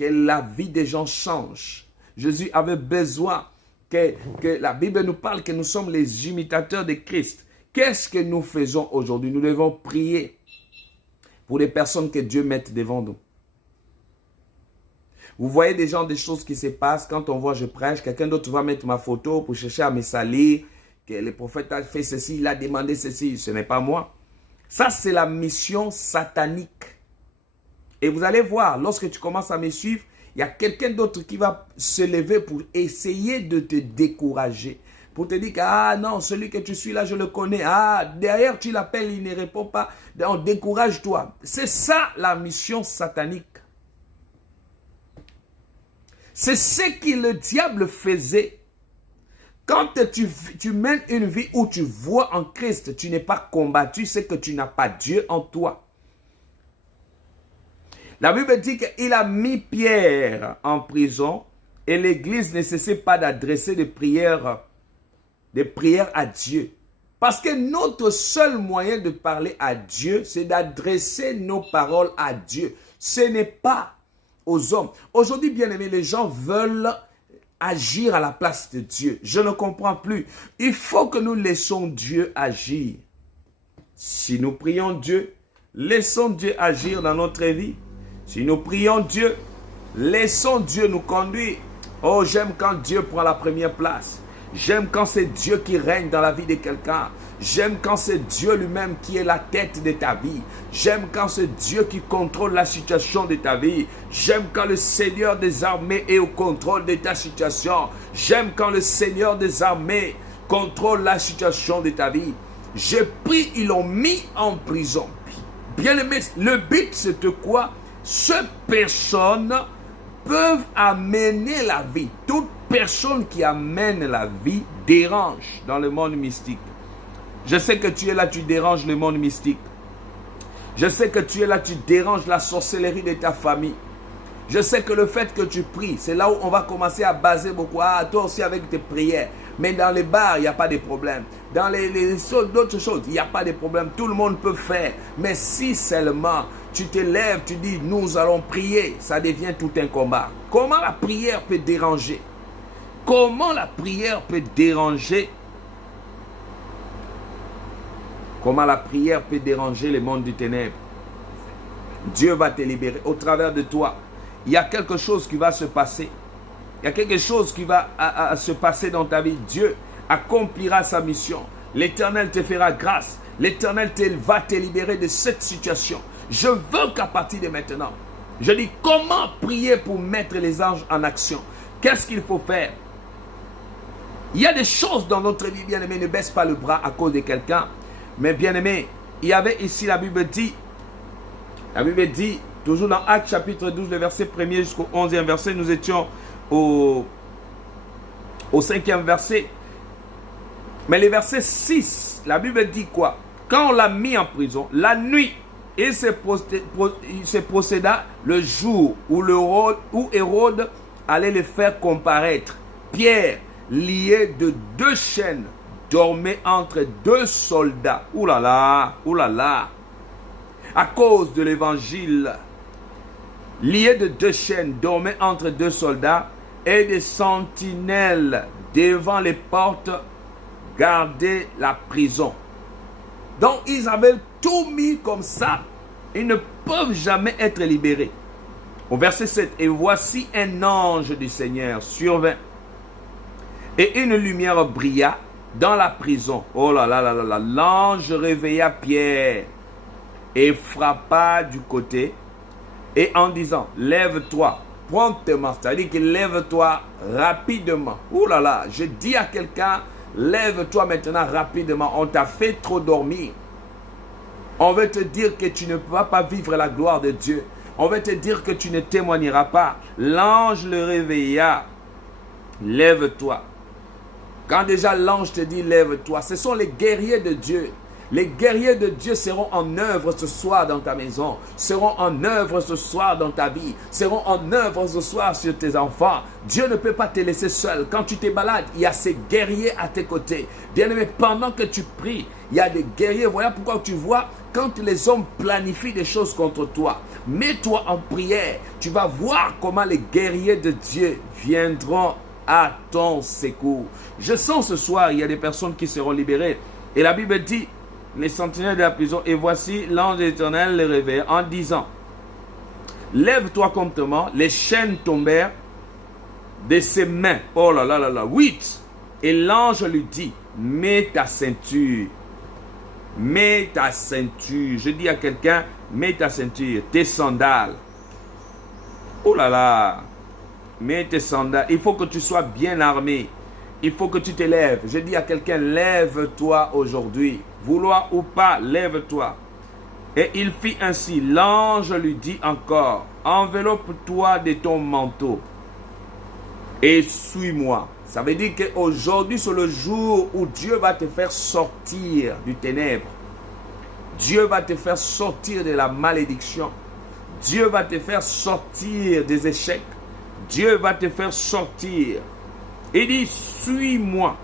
que la vie des gens change. Jésus avait besoin que la Bible nous parle que nous sommes les imitateurs de Christ. Qu'est-ce que nous faisons aujourd'hui? Nous devons prier pour les personnes que Dieu mette devant nous. Vous voyez des gens, des choses qui se passent. Quand on voit je prêche, quelqu'un d'autre va mettre ma photo pour chercher à me salir. Que le prophète a fait ceci, il a demandé ceci. Ce n'est pas moi. Ça, c'est la mission satanique. Et vous allez voir, lorsque tu commences à me suivre, il y a quelqu'un d'autre qui va se lever pour essayer de te décourager. Pour te dire que, ah non, celui que tu suis là, je le connais. Ah, derrière, tu l'appelles, il ne répond pas. Donc, décourage-toi. C'est ça la mission satanique. C'est ce que le diable faisait. Quand tu mènes une vie où tu vois en Christ, tu n'es pas combattu, c'est que tu n'as pas Dieu en toi. La Bible dit qu'il a mis Pierre en prison et l'Église ne cessait pas d'adresser des prières à Dieu. Parce que notre seul moyen de parler à Dieu, c'est d'adresser nos paroles à Dieu. Ce n'est pas aux hommes. Aujourd'hui, bien aimés, les gens veulent agir à la place de Dieu. Je ne comprends plus. Il faut que nous laissons Dieu agir. Si nous prions Dieu, laissons Dieu agir dans notre vie. Si nous prions Dieu, laissons Dieu nous conduire. Oh, j'aime quand Dieu prend la première place. J'aime quand c'est Dieu qui règne dans la vie de quelqu'un. J'aime quand c'est Dieu lui-même qui est la tête de ta vie. J'aime quand c'est Dieu qui contrôle la situation de ta vie. J'aime quand le Seigneur des armées est au contrôle de ta situation. J'aime quand le Seigneur des armées contrôle la situation de ta vie. J'ai pris, ils l'ont mis en prison. Bien aimé, le but c'est de quoi? Ces personnes peuvent amener la vie. Toute personne qui amène la vie dérange dans le monde mystique. Je sais que tu es là, tu déranges le monde mystique. Je sais que tu es là, tu déranges la sorcellerie de ta famille. Je sais que le fait que tu pries, c'est là où on va commencer à baser beaucoup. Ah, toi aussi avec tes prières. Mais dans les bars, il n'y a pas de problème. Dans d'autres choses, il n'y a pas de problème. Tout le monde peut faire. Mais si seulement tu te lèves, tu dis, nous allons prier, ça devient tout un combat. Comment la prière peut déranger? Comment la prière peut déranger? Comment la prière peut déranger le monde du ténèbre? Dieu va te libérer au travers de toi. Il y a quelque chose qui va se passer. Il y a quelque chose qui va se passer dans ta vie. Dieu accomplira sa mission. L'Éternel te fera grâce. L'Éternel va te libérer de cette situation. Je veux qu'à partir de maintenant, je dis comment prier pour mettre les anges en action. Qu'est-ce qu'il faut faire? Il y a des choses dans notre vie, bien-aimé, ne baisse pas le bras à cause de quelqu'un. Mais bien-aimé, il y avait ici, la Bible dit, toujours dans Actes chapitre 12, le verset 1er jusqu'au 11e verset, nous étions au 5e verset. Mais le verset 6, la Bible dit quoi? Quand on l'a mis en prison, la nuit, il se procéda le jour où Hérode allait le faire comparaître. Pierre, lié de 2 chaînes, dormait entre 2 soldats. Ouh là là, ouh là là. À cause de l'évangile, lié de 2 chaînes, dormait entre 2 soldats et des sentinelles devant les portes gardaient la prison. Donc ils avaient tout mis comme ça. Ils ne peuvent jamais être libérés. Au verset 7, et voici un ange du Seigneur survint et une lumière brilla dans la prison. Oh là là là là là. L'ange réveilla Pierre et frappa du côté et en disant, lève-toi promptement. C'est-à-dire que lève-toi rapidement. Oh là là, je dis à quelqu'un, lève-toi maintenant rapidement. On t'a fait trop dormir. On veut te dire que tu ne vas pas vivre la gloire de Dieu. On veut te dire que tu ne témoigneras pas. L'ange le réveilla. Lève-toi. Quand déjà l'ange te dit lève-toi, ce sont les guerriers de Dieu. Les guerriers de Dieu seront en œuvre ce soir dans ta maison, seront en œuvre ce soir dans ta vie, seront en œuvre ce soir sur tes enfants. Dieu ne peut pas te laisser seul. Quand tu t'es malade, il y a ces guerriers à tes côtés. Bien-aimé, pendant que tu pries, il y a des guerriers. Voilà pourquoi tu vois, quand les hommes planifient des choses contre toi, mets-toi en prière. Tu vas voir comment les guerriers de Dieu viendront à ton secours. Je sens ce soir, il y a des personnes qui seront libérées. Et la Bible dit, les sentinelles de la prison, et voici l'ange de l'Éternel les réveille en disant, lève-toi promptement, les chaînes tombèrent de ses mains. Oh là là là là, 8. Et l'ange lui dit, mets ta ceinture. Mets ta ceinture. Je dis à quelqu'un, mets ta ceinture, tes sandales. Oh là là. Mets tes sandales. Il faut que tu sois bien armé. Il faut que tu te lèves. Je dis à quelqu'un, lève-toi aujourd'hui. Vouloir ou pas, lève-toi. Et il fit ainsi. L'ange lui dit encore, enveloppe-toi de ton manteau et suis-moi. Ça veut dire qu'aujourd'hui, c'est le jour où Dieu va te faire sortir du ténèbre. Dieu va te faire sortir de la malédiction. Dieu va te faire sortir des échecs. Dieu va te faire sortir. Il dit, suis-moi.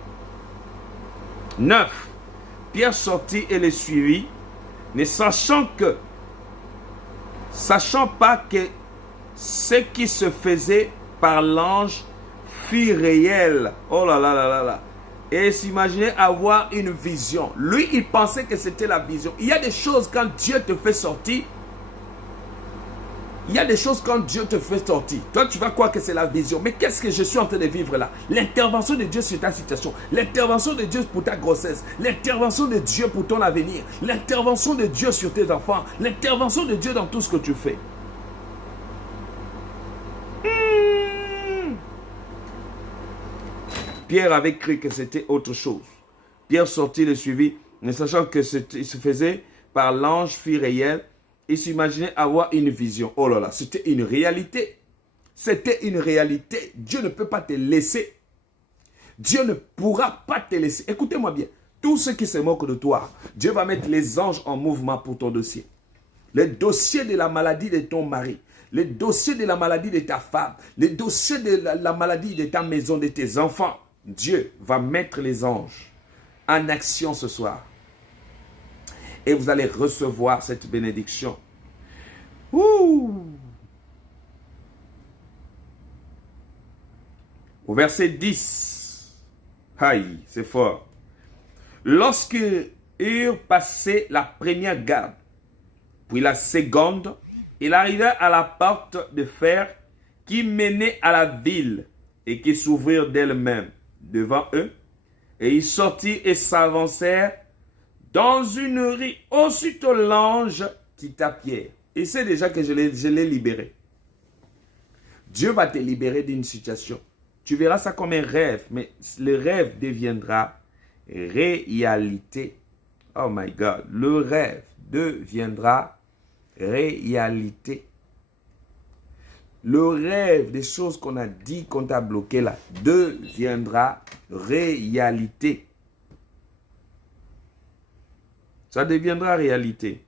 9. Pierre sortit et le suivit, ne sachant pas que ce qui se faisait par l'ange fut réel. Oh là là là là là. Et s'imaginait avoir une vision. Lui, il pensait que c'était la vision. Il y a des choses quand Dieu te fait sortir. Il y a des choses quand Dieu te fait sortir. Toi, tu vas croire que c'est la vision. Mais qu'est-ce que je suis en train de vivre là? L'intervention de Dieu sur ta situation. L'intervention de Dieu pour ta grossesse. L'intervention de Dieu pour ton avenir. L'intervention de Dieu sur tes enfants. L'intervention de Dieu dans tout ce que tu fais. Pierre avait cru que c'était autre chose. Pierre sortit le suivit, ne sachant que ce qui se faisait par l'ange fut réel. Il s'imaginait avoir une vision. Oh là là, c'était une réalité. C'était une réalité. Dieu ne peut pas te laisser. Dieu ne pourra pas te laisser. Écoutez-moi bien. Tous ceux qui se moquent de toi, Dieu va mettre les anges en mouvement pour ton dossier. Le dossier de la maladie de ton mari. Le dossier de la maladie de ta femme. Le dossier de la maladie de ta maison, de tes enfants. Dieu va mettre les anges en action ce soir. Et vous allez recevoir cette bénédiction. Ouh. Au verset 10. Aïe, c'est fort. Lorsque eurent passé la première garde, puis la seconde, il arriva à la porte de fer qui menait à la ville et qui s'ouvrirent d'elle-même devant eux. Et ils sortirent et s'avancèrent dans une rue. Aussitôt l'ange quitta Pierre. Il sait déjà que je l'ai libéré. Dieu va te libérer d'une situation. Tu verras ça comme un rêve, mais le rêve deviendra réalité. Oh my God, le rêve deviendra réalité. Le rêve des choses qu'on a dit, qu'on t'a bloqué là, deviendra réalité. Ça deviendra réalité.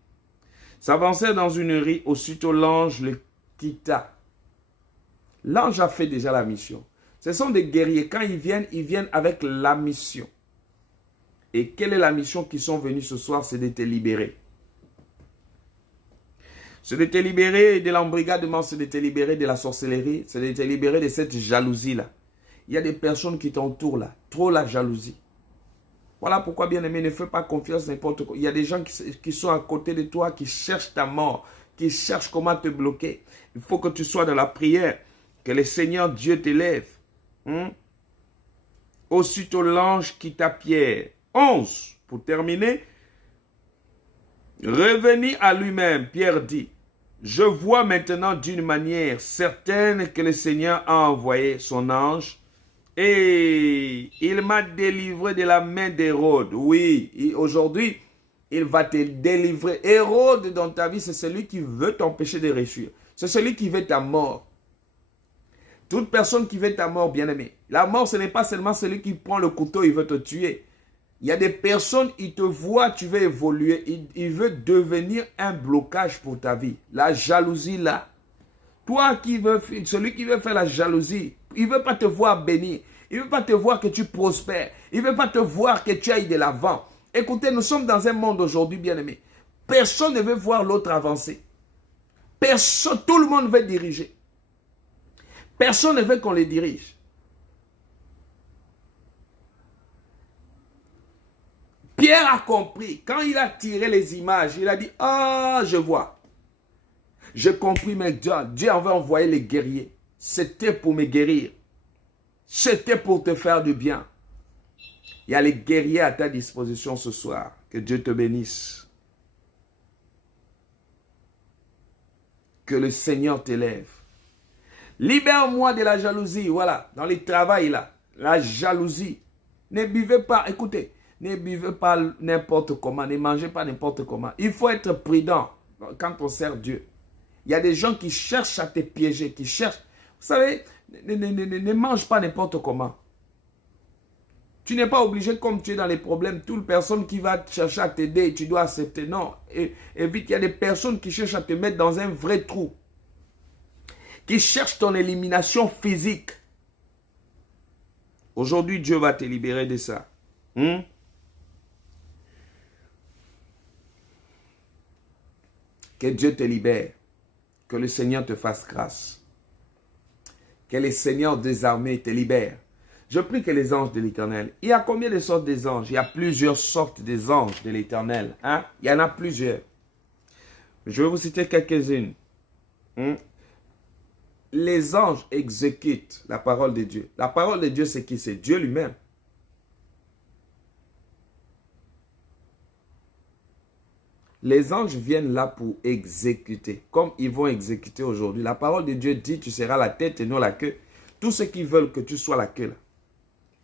S'avançait dans une rue, aussitôt l'ange le quitta. L'ange a fait déjà la mission. Ce sont des guerriers. Quand ils viennent avec la mission. Et quelle est la mission qu'ils sont venus ce soir? C'est de te libérer. C'est de te libérer de l'embrigadement, c'est de te libérer de la sorcellerie, c'est de te libérer de cette jalousie-là. Il y a des personnes qui t'entourent là, trop la jalousie. Voilà pourquoi, bien-aimé, ne fais pas confiance n'importe quoi. Il y a des gens qui sont à côté de toi, qui cherchent ta mort, qui cherchent comment te bloquer. Il faut que tu sois dans la prière, que le Seigneur Dieu t'élève. Aussitôt l'ange quitta Pierre. 11, pour terminer. Revenu à lui-même, Pierre dit, je vois maintenant d'une manière certaine que le Seigneur a envoyé son ange et il m'a délivré de la main d'Hérode. Oui, aujourd'hui, il va te délivrer. Hérode dans ta vie, c'est celui qui veut t'empêcher de réussir. C'est celui qui veut ta mort. Toute personne qui veut ta mort, bien-aimé. La mort, ce n'est pas seulement celui qui prend le couteau, il veut te tuer. Il y a des personnes, ils te voient, tu veux évoluer, ils veulent devenir un blocage pour ta vie. La jalousie là, celui qui veut faire la jalousie, il ne veut pas te voir bénir, il ne veut pas te voir que tu prospères, il ne veut pas te voir que tu ailles de l'avant. Écoutez, nous sommes dans un monde aujourd'hui, bien-aimé. Personne ne veut voir l'autre avancer. Personne, tout le monde veut diriger. Personne ne veut qu'on les dirige. Pierre a compris. Quand il a tiré les images, il a dit, « Ah, je vois. J'ai compris, mais Dieu avait envoyé les guerriers. C'était pour me guérir. C'était pour te faire du bien. » Il y a les guerriers à ta disposition ce soir. Que Dieu te bénisse. Que le Seigneur t'élève. Libère-moi de la jalousie. Voilà, dans les travails là. La jalousie. Ne buvez pas, écoutez. Ne buvez pas n'importe comment, ne mangez pas n'importe comment. Il faut être prudent quand on sert Dieu. Il y a des gens qui cherchent à te piéger, qui cherchent. Vous savez, ne mange pas n'importe comment. Tu n'es pas obligé, comme tu es dans les problèmes, toute personne qui va chercher à t'aider, tu dois accepter. Non, évite, il y a des personnes qui cherchent à te mettre dans un vrai trou. Qui cherchent ton élimination physique. Aujourd'hui, Dieu va te libérer de ça. Que Dieu te libère. Que le Seigneur te fasse grâce. Que le Seigneur des armées te libère. Je prie que les anges de l'Éternel. Il y a combien de sortes des anges? Il y a plusieurs sortes des anges de l'Éternel. Hein? Il y en a plusieurs. Je vais vous citer quelques-unes. Les anges exécutent la parole de Dieu. La parole de Dieu, c'est qui? C'est Dieu lui-même. Les anges viennent là pour exécuter. Comme ils vont exécuter aujourd'hui. La parole de Dieu dit, tu seras la tête et non la queue. Tous ceux qui veulent que tu sois la queue là.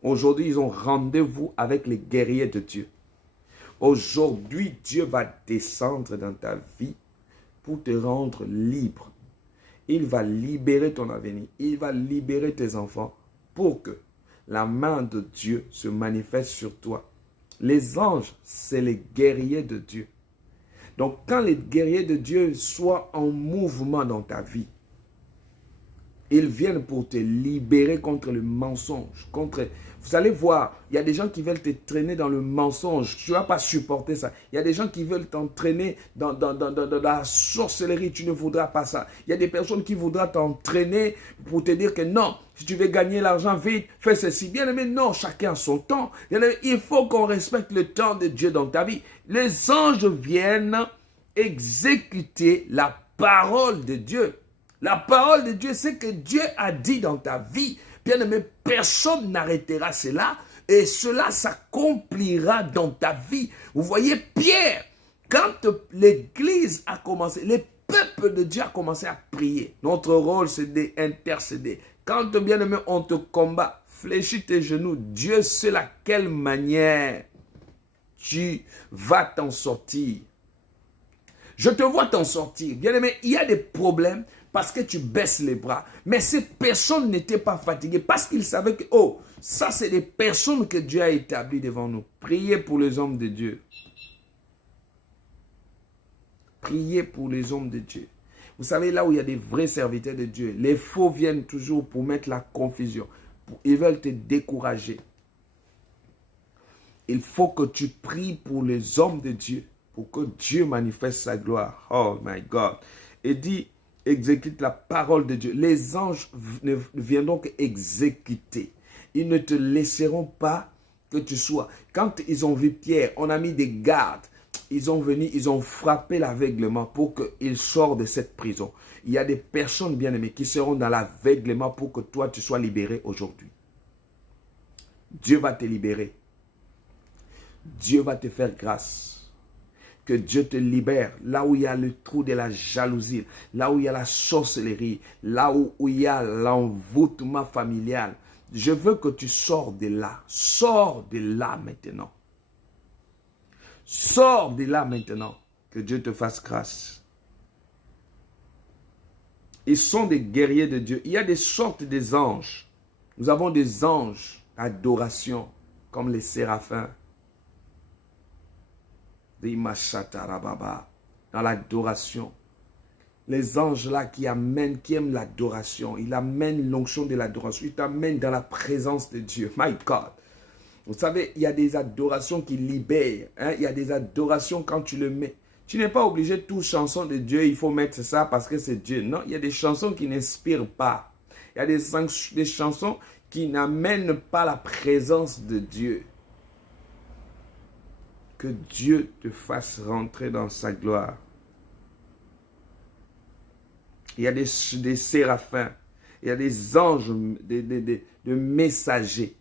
Aujourd'hui, ils ont rendez-vous avec les guerriers de Dieu. Aujourd'hui, Dieu va descendre dans ta vie pour te rendre libre. Il va libérer ton avenir. Il va libérer tes enfants pour que la main de Dieu se manifeste sur toi. Les anges, c'est les guerriers de Dieu. Donc, quand les guerriers de Dieu soient en mouvement dans ta vie, ils viennent pour te libérer contre le mensonge. Vous allez voir, il y a des gens qui veulent te traîner dans le mensonge. Tu ne vas pas supporter ça. Il y a des gens qui veulent t'entraîner dans la sorcellerie. Tu ne voudras pas ça. Il y a des personnes qui voudront t'entraîner pour te dire que non, si tu veux gagner l'argent vite, fais ceci. Bien aimé, non, chacun a son temps. Bien aimé, il faut qu'on respecte le temps de Dieu dans ta vie. Les anges viennent exécuter la parole de Dieu. La parole de Dieu, c'est que Dieu a dit dans ta vie. Bien aimé, personne n'arrêtera cela et cela s'accomplira dans ta vie. Vous voyez, Pierre, quand l'église a commencé, le peuple de Dieu a commencé à prier. Notre rôle, c'est d'intercéder. Quand, bien aimé, on te combat, fléchis tes genoux. Dieu sait laquelle manière tu vas t'en sortir. Je te vois t'en sortir. Bien aimé, il y a des problèmes parce que tu baisses les bras. Mais ces personnes n'étaient pas fatiguées parce qu'ils savaient que, oh, ça c'est des personnes que Dieu a établies devant nous. Priez pour les hommes de Dieu. Priez pour les hommes de Dieu. Vous savez, là où il y a des vrais serviteurs de Dieu, les faux viennent toujours pour mettre la confusion. Ils veulent te décourager. Il faut que tu pries pour les hommes de Dieu, pour que Dieu manifeste sa gloire. Oh my God. Et dit, exécute la parole de Dieu. Les anges ne viendront qu'exécuter. Ils ne te laisseront pas que tu sois. Quand ils ont vu Pierre, on a mis des gardes. Ils ont venu, ils ont frappé l'aveuglement pour qu'il sorte de cette prison. Il y a des personnes bien-aimées qui seront dans l'aveuglement pour que toi, tu sois libéré aujourd'hui. Dieu va te libérer. Dieu va te faire grâce. Que Dieu te libère. Là où il y a le trou de la jalousie. Là où il y a la sorcellerie. Là où il y a l'envoûtement familial. Je veux que tu sors de là. Sors de là maintenant. Sors de là maintenant. Que Dieu te fasse grâce. Ils sont des guerriers de Dieu. Il y a des sortes des anges. Nous avons des anges d'adoration. Comme les séraphins. dans l'adoration. Les anges là qui aiment l'adoration, ils amènent l'onction de l'adoration, ils t'amènent dans la présence de Dieu. My God. Vous savez, il y a des adorations qui libèrent. Hein? Il y a des adorations quand tu le mets. Tu n'es pas obligé de toute chanson de Dieu, il faut mettre ça parce que c'est Dieu. Non, il y a des chansons qui n'inspirent pas. Il y a des chansons qui n'amènent pas la présence de Dieu. Que Dieu te fasse rentrer dans sa gloire. Il y a des séraphins, il y a des anges de messagers.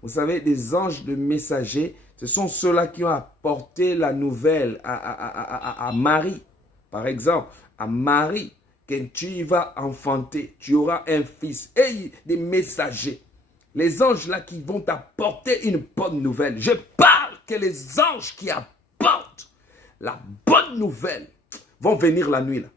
Vous savez, des anges de messagers, ce sont ceux-là qui ont apporté la nouvelle à Marie. Par exemple, à Marie, quand tu vas enfanter, tu auras un fils. Et des messagers. Les anges là qui vont t'apporter une bonne nouvelle. Je parle que les anges qui apportent la bonne nouvelle vont venir la nuit là.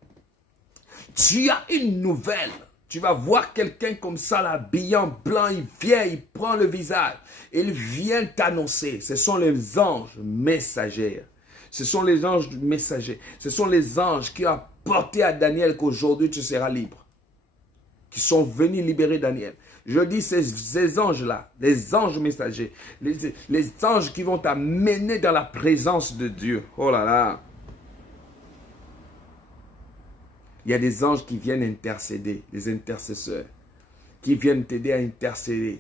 Tu as une nouvelle. Tu vas voir quelqu'un comme ça, là, habillé en blanc, il vient, il prend le visage. Il vient t'annoncer. Ce sont les anges messagers. Ce sont les anges messagers. Ce sont les anges qui ont apporté à Daniel qu'aujourd'hui tu seras libre. Qui sont venus libérer Daniel. Je dis ces anges-là, les anges messagers, les anges qui vont t'amener dans la présence de Dieu. Oh là là. Il y a des anges qui viennent intercéder, les intercesseurs, qui viennent t'aider à intercéder.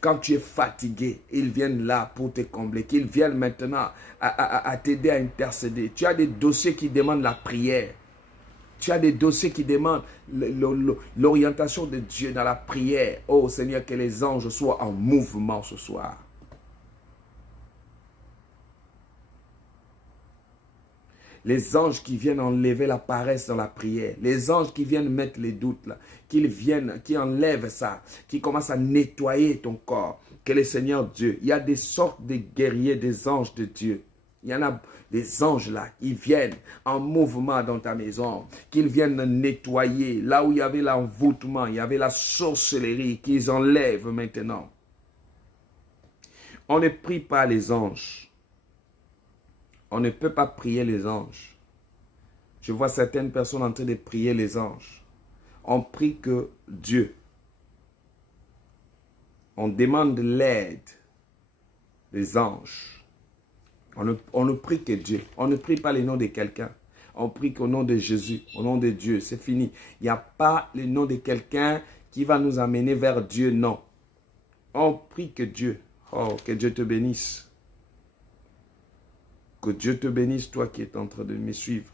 Quand tu es fatigué, ils viennent là pour te combler, qu'ils viennent maintenant à t'aider à intercéder. Tu as des dossiers qui demandent la prière. Tu as des dossiers qui demandent l'orientation de Dieu dans la prière. Oh Seigneur, que les anges soient en mouvement ce soir. Les anges qui viennent enlever la paresse dans la prière. Les anges qui viennent mettre les doutes là. Qui enlèvent ça. Qui commencent à nettoyer ton corps. Que le Seigneur Dieu. Il y a des sortes de guerriers, des anges de Dieu. Il y en a des anges là qui viennent en mouvement dans ta maison. Qu'ils viennent nettoyer. Là où il y avait l'envoûtement, il y avait la sorcellerie. Qu'ils enlèvent maintenant. On ne prie pas les anges. On ne peut pas prier les anges. Je vois certaines personnes en train de prier les anges. On prie que Dieu. On demande l'aide des anges. On ne prie que Dieu. On ne prie pas le nom de quelqu'un. On prie qu'au nom de Jésus, au nom de Dieu. C'est fini. Il n'y a pas le nom de quelqu'un qui va nous amener vers Dieu. Non. On prie que Dieu. Oh, que Dieu te bénisse. Que Dieu te bénisse, toi qui es en train de me suivre.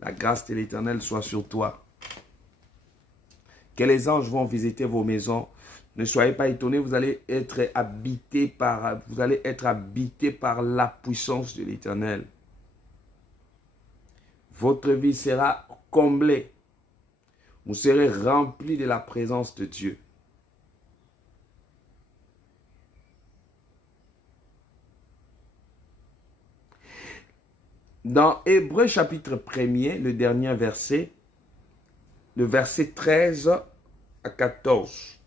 La grâce de l'Éternel soit sur toi. Que les anges vont visiter vos maisons. Ne soyez pas étonnés, vous allez être habité par la puissance de l'Éternel. Votre vie sera comblée. Vous serez remplis de la présence de Dieu. Dans Hébreux chapitre 1er, le dernier verset, le verset 13 à 14,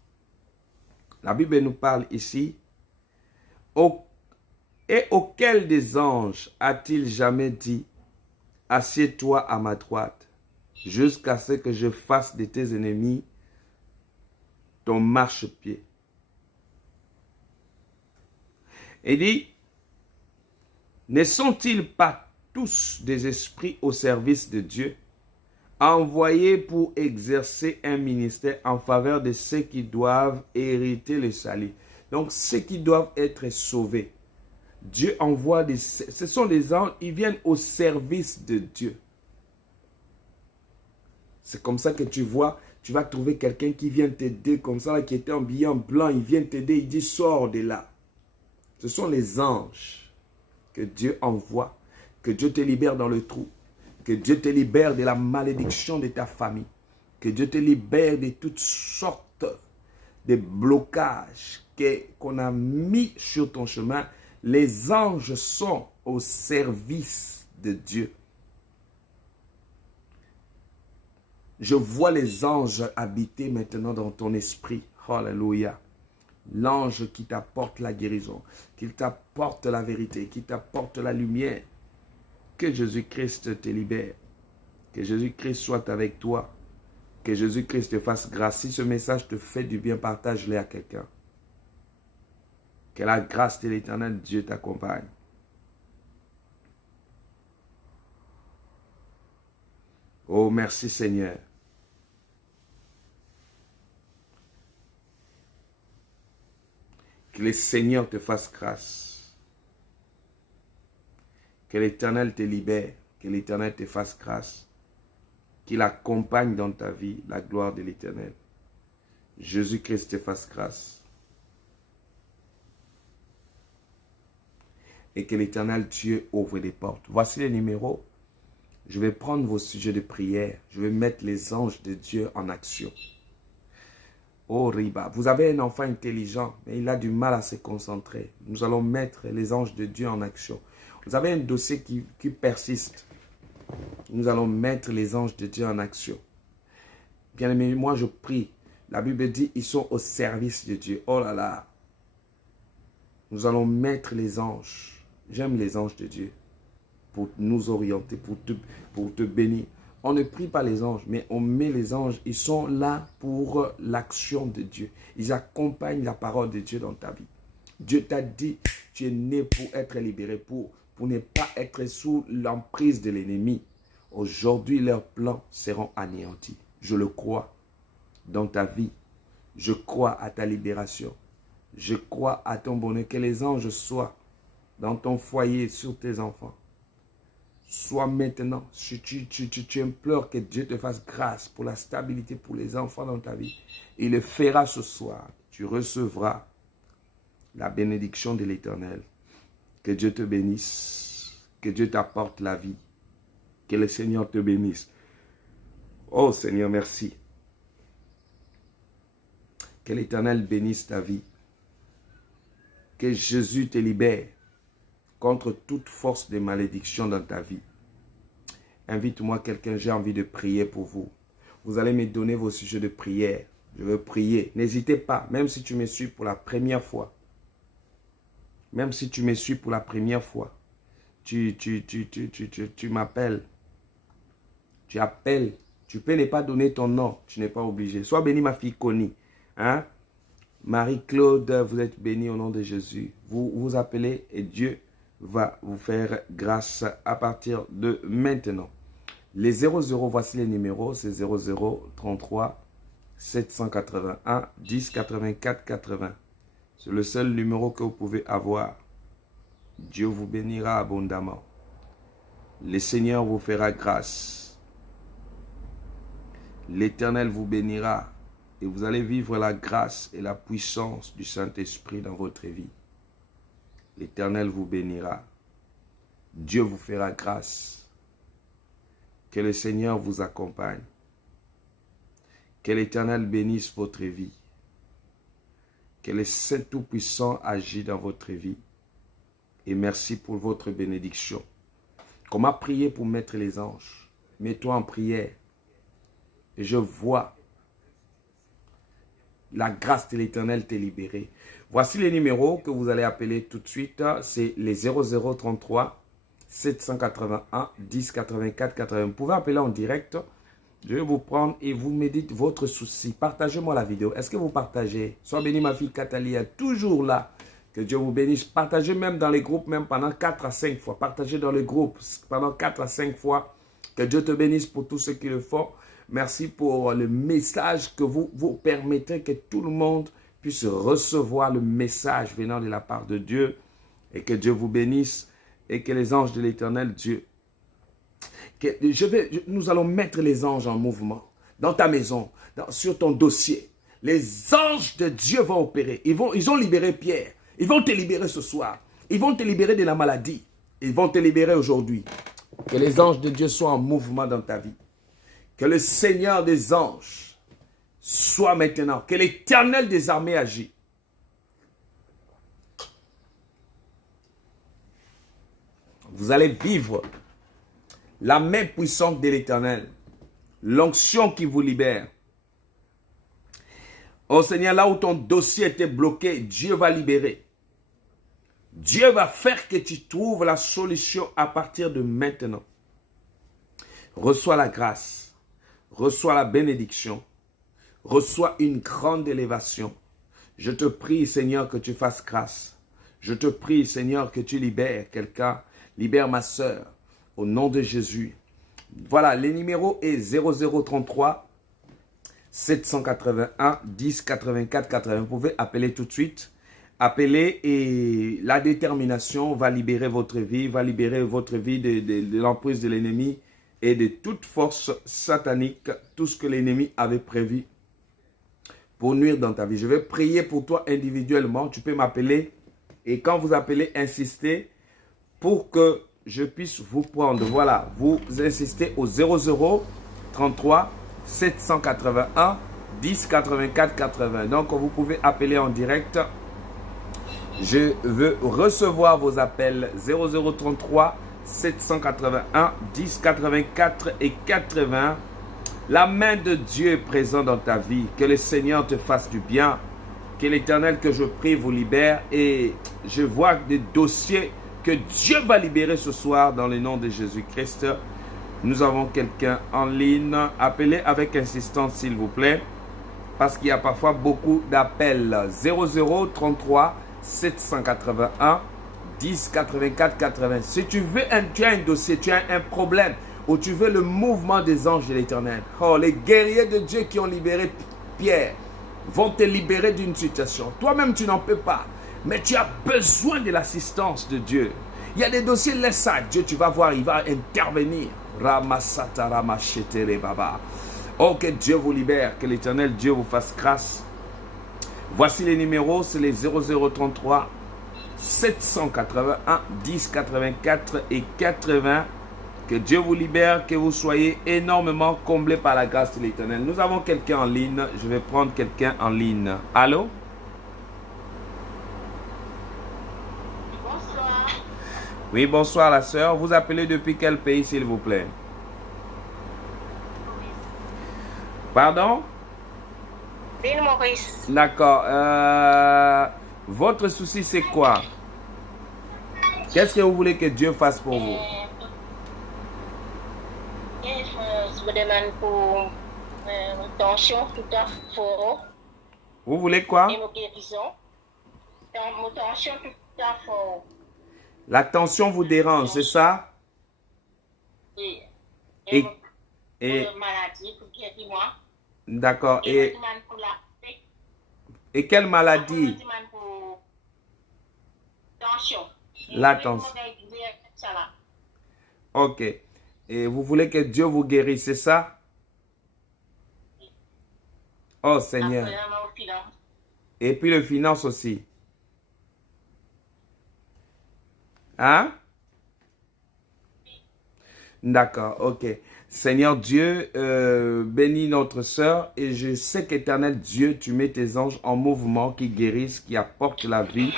la Bible nous parle ici. Et auquel des anges a-t-il jamais dit, assieds-toi à ma droite, jusqu'à ce que je fasse de tes ennemis ton marchepied. Il dit, ne sont-ils pas tous des esprits au service de Dieu, envoyés pour exercer un ministère en faveur de ceux qui doivent hériter le salut. Donc, ceux qui doivent être sauvés. Dieu envoie ce sont des anges, ils viennent au service de Dieu. C'est comme ça que tu vois, tu vas trouver quelqu'un qui vient t'aider comme ça, qui était habillé en blanc, il vient t'aider, il dit, sors de là. Ce sont les anges que Dieu envoie. Que Dieu te libère dans le trou. Que Dieu te libère de la malédiction de ta famille. Que Dieu te libère de toutes sortes de blocages qu'on a mis sur ton chemin. Les anges sont au service de Dieu. Je vois les anges habiter maintenant dans ton esprit. Alléluia. L'ange qui t'apporte la guérison, qui t'apporte la vérité, qui t'apporte la lumière. Que Jésus-Christ te libère. Que Jésus-Christ soit avec toi. Que Jésus-Christ te fasse grâce. Si ce message te fait du bien, partage-le à quelqu'un. Que la grâce de l'Éternel Dieu t'accompagne. Oh, merci Seigneur. Que le Seigneur te fasse grâce. Que l'Éternel te libère. Que l'Éternel te fasse grâce. Qu'il accompagne dans ta vie la gloire de l'Éternel. Jésus-Christ te fasse grâce. Et que l'Éternel Dieu ouvre des portes. Voici les numéros. Je vais prendre vos sujets de prière. Je vais mettre les anges de Dieu en action. Oh Riba, vous avez un enfant intelligent, mais il a du mal à se concentrer. Nous allons mettre les anges de Dieu en action. Vous avez un dossier qui persiste. Nous allons mettre les anges de Dieu en action. Bien aimé, moi je prie. La Bible dit, ils sont au service de Dieu. Oh là là. Nous allons mettre les anges. J'aime les anges de Dieu. Pour nous orienter, pour te bénir. On ne prie pas les anges, mais on met les anges. Ils sont là pour l'action de Dieu. Ils accompagnent la parole de Dieu dans ta vie. Dieu t'a dit, tu es né pour être libéré, pour ne pas être sous l'emprise de l'ennemi. Aujourd'hui, leurs plans seront anéantis. Je le crois dans ta vie. Je crois à ta libération. Je crois à ton bonheur. Que les anges soient dans ton foyer, sur tes enfants. Soit maintenant, si tu implores que Dieu te fasse grâce pour la stabilité pour les enfants dans ta vie. Il le fera ce soir. Tu recevras la bénédiction de l'Éternel. Que Dieu te bénisse. Que Dieu t'apporte la vie. Que le Seigneur te bénisse. Oh Seigneur, merci. Que l'Éternel bénisse ta vie. Que Jésus te libère contre toute force de malédiction dans ta vie. Invite-moi quelqu'un, j'ai envie de prier pour vous. Vous allez me donner vos sujets de prière. Je veux prier. N'hésitez pas, même si tu me suis pour la première fois. Même si tu me suis pour la première fois. Tu m'appelles. Tu appelles. Tu peux ne pas donner ton nom. Tu n'es pas obligé. Sois bénie ma fille Connie. Hein? Marie-Claude, vous êtes bénie au nom de Jésus. Vous vous appelez et Dieu va vous faire grâce à partir de maintenant. Les 00, voici les numéros, c'est 00 33 781 10 84 80. C'est le seul numéro que vous pouvez avoir. Dieu vous bénira abondamment. Le Seigneur vous fera grâce. L'Éternel vous bénira et vous allez vivre la grâce et la puissance du Saint-Esprit dans votre vie. L'Éternel vous bénira. Dieu vous fera grâce. Que le Seigneur vous accompagne. Que l'Éternel bénisse votre vie. Que le Saint Tout-Puissant agisse dans votre vie. Et merci pour votre bénédiction. Comment prier pour mettre les anges? Mets-toi en prière. Et je vois la grâce de l'Éternel te libérer. Voici les numéros que vous allez appeler tout de suite. C'est les 0033 781 10 84 80. Vous pouvez appeler en direct. Je vais vous prendre et vous me dites votre souci. Partagez-moi la vidéo. Est-ce que vous partagez? Sois bénie ma fille Catalia, toujours là. Que Dieu vous bénisse. Partagez même dans les groupes, même pendant 4 à 5 fois. Partagez dans les groupes pendant 4 à 5 fois. Que Dieu te bénisse pour tous ceux qui le font. Merci pour le message que vous permettez que tout le monde puisse recevoir le message venant de la part de Dieu. Et que Dieu vous bénisse. Et que les anges de l'Éternel Dieu. Nous allons mettre les anges en mouvement. Dans ta maison, sur ton dossier. Les anges de Dieu vont opérer. Ils ont libéré Pierre. Ils vont te libérer ce soir. Ils vont te libérer de la maladie. Ils vont te libérer aujourd'hui. Que les anges de Dieu soient en mouvement dans ta vie. Que le Seigneur des anges soit maintenant. Que l'Éternel des armées agit. Vous allez vivre la main puissante de l'Éternel. L'onction qui vous libère. Oh Seigneur, là où ton dossier était bloqué, Dieu va libérer. Dieu va faire que tu trouves la solution à partir de maintenant. Reçois la grâce, reçois la bénédiction, reçois une grande élévation. Je te prie, Seigneur, que tu fasses grâce. Je te prie, Seigneur, que tu libères quelqu'un. Libère ma sœur, au nom de Jésus. Voilà, le numéro est 0033 781 10 84 80. Vous pouvez appeler tout de suite. Appelez et la détermination va libérer votre vie de l'emprise de l'ennemi et de toute force satanique, tout ce que l'ennemi avait prévu pour nuire dans ta vie. Je vais prier pour toi individuellement. Tu peux m'appeler et quand vous appelez, insistez pour que je puisse vous prendre. Voilà, vous insistez au 0033 781 10 84 80. Donc, vous pouvez appeler en direct. Je veux recevoir vos appels 0033 781 10 84 et 80. La main de Dieu est présente dans ta vie. Que le Seigneur te fasse du bien. Que l'Éternel que je prie vous libère. Et je vois des dossiers que Dieu va libérer ce soir dans le nom de Jésus-Christ. Nous avons quelqu'un en ligne. Appelez avec insistance s'il vous plaît. Parce qu'il y a parfois beaucoup d'appels. 0033 781 10 84 80. Si tu as un dossier, tu as un problème, ou tu veux le mouvement des anges de l'Éternel. Oh, les guerriers de Dieu qui ont libéré Pierre vont te libérer d'une situation. Toi-même, tu n'en peux pas, mais tu as besoin de l'assistance de Dieu. Il y a des dossiers, laisse ça à Dieu, tu vas voir, il va intervenir. Ramasata Ramashetere Baba. Oh, que Dieu vous libère, que l'Éternel Dieu vous fasse grâce. Voici les numéros, c'est les 0033 781 10 84 et 80. Que Dieu vous libère, que vous soyez énormément comblés par la grâce de l'Éternel. Nous avons quelqu'un en ligne. Je vais prendre quelqu'un en ligne. Allô? Bonsoir. Oui, bonsoir la sœur. Vous appelez depuis quel pays, s'il vous plaît? Pardon? L'île Maurice. D'accord. Votre souci, c'est quoi? Qu'est-ce que vous voulez que Dieu fasse pour vous? Je me demande pour tension tout à fort. Vous voulez quoi? Et ma guérison. Mon tension tout à fort. La tension vous dérange, c'est ça? Oui. Et Maladie pour guérir-moi. d'accord. Et je demande pour la Et quelle maladie? Je demande pour tension. La tension. Ok. Et vous voulez que Dieu vous guérisse, c'est ça? Oh Seigneur. Et puis le finance aussi. Hein? D'accord, ok. Seigneur Dieu, bénis notre sœur et je sais qu'éternel Dieu, tu mets tes anges en mouvement qui guérissent, qui apportent la vie.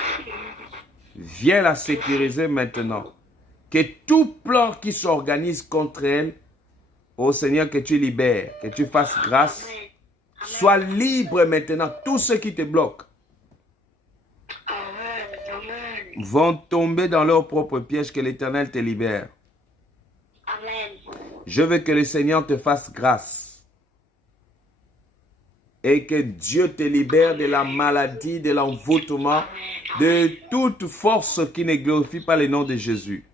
Viens la sécuriser maintenant. Que tout plan qui s'organise contre elle, ô Seigneur, que tu libères, que tu fasses grâce. Sois libre maintenant. Tous ceux qui te bloquent vont tomber dans leur propre piège, que l'Éternel te libère. Je veux que le Seigneur te fasse grâce. Et que Dieu te libère de la maladie, de l'envoûtement, de toute force qui ne glorifie pas le nom de Jésus.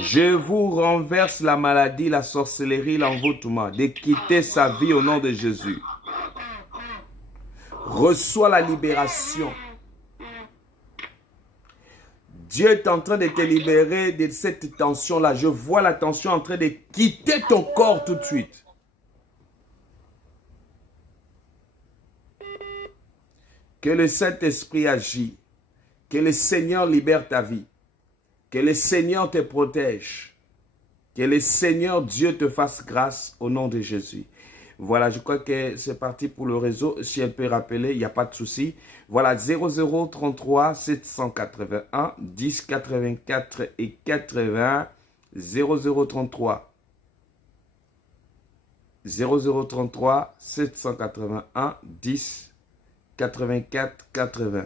Je vous renverse la maladie, la sorcellerie, l'envoûtement, de quitter sa vie au nom de Jésus. Reçois la libération. Dieu est en train de te libérer de cette tension-là. Je vois la tension en train de quitter ton corps tout de suite. Que le Saint-Esprit agit. Que le Seigneur libère ta vie. Que le Seigneur te protège. Que le Seigneur Dieu te fasse grâce au nom de Jésus. Voilà, je crois que c'est parti pour le réseau. Si elle peut rappeler, il n'y a pas de souci. Voilà, 0033 781 10 84 et 80. 0033 781 10 84 80.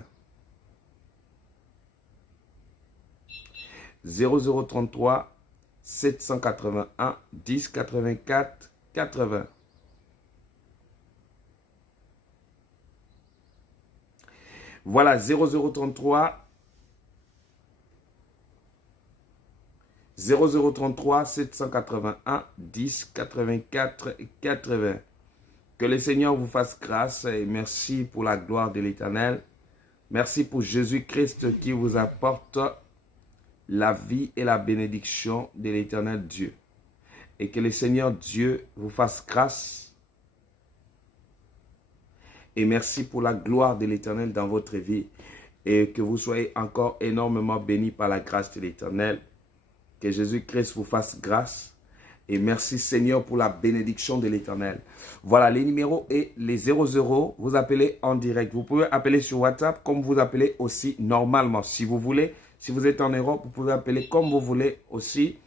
0033 781 10 84 80. Voilà, 0033 781 10 84 80. Que le Seigneur vous fasse grâce et merci pour la gloire de l'Éternel. Merci pour Jésus-Christ qui vous apporte la vie et la bénédiction de l'Éternel Dieu. Et que le Seigneur Dieu vous fasse grâce. Et merci pour la gloire de l'Éternel dans votre vie. Et que vous soyez encore énormément bénis par la grâce de l'Éternel. Que Jésus-Christ vous fasse grâce. Et merci Seigneur pour la bénédiction de l'Éternel. Voilà, les numéros et les 00, vous appelez en direct. Vous pouvez appeler sur WhatsApp comme vous appelez aussi normalement. Si vous voulez, si vous êtes en Europe, vous pouvez appeler comme vous voulez aussi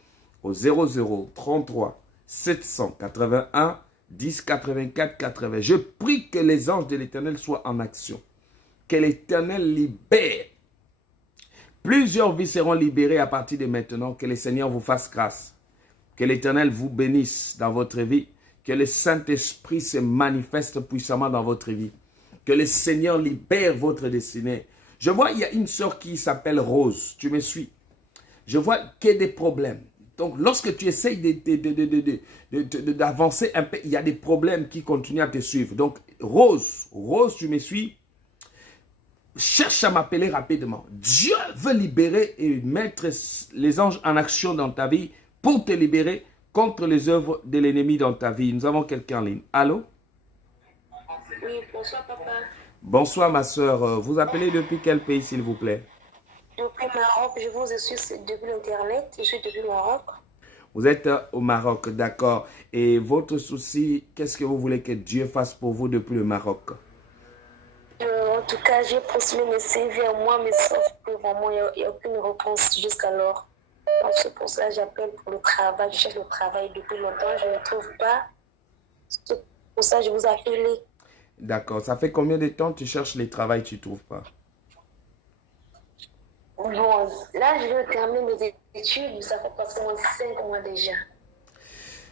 au 0033 781 10 84 80. Je prie que les anges de l'Éternel soient en action. Que l'Éternel libère. Plusieurs vies seront libérées à partir de maintenant. Que le Seigneur vous fasse grâce. Que l'Éternel vous bénisse dans votre vie. Que le Saint-Esprit se manifeste puissamment dans votre vie. Que le Seigneur libère votre destinée. Je vois, il y a une sœur qui s'appelle Rose. Tu me suis? Je vois qu'il y a des problèmes. Donc, lorsque tu essayes d'avancer un peu, il y a des problèmes qui continuent à te suivre. Donc, Rose, tu me suis? Cherche à m'appeler rapidement. Dieu veut libérer et mettre les anges en action dans ta vie pour te libérer contre les œuvres de l'ennemi dans ta vie. Nous avons quelqu'un en ligne. Allô? Oui, bonsoir papa. Bonsoir ma soeur. Vous appelez depuis quel pays s'il vous plaît? Depuis Maroc, je vous suis depuis l'Internet. Je suis depuis Maroc. Vous êtes au Maroc, d'accord. Et votre souci, qu'est-ce que vous voulez que Dieu fasse pour vous depuis le Maroc? En tout cas, j'ai postulé mes CV à moi, mais sauf que vraiment, il n'y a aucune réponse jusqu'alors. Donc, c'est pour ça que j'appelle pour le travail. Je cherche le travail depuis longtemps, je ne trouve pas. C'est pour ça que je vous appelle. D'accord. Ça fait combien de temps tu cherches le travail, tu ne trouves pas? Bon, là, je vais terminer mes études, mais ça fait pratiquement 5 mois déjà.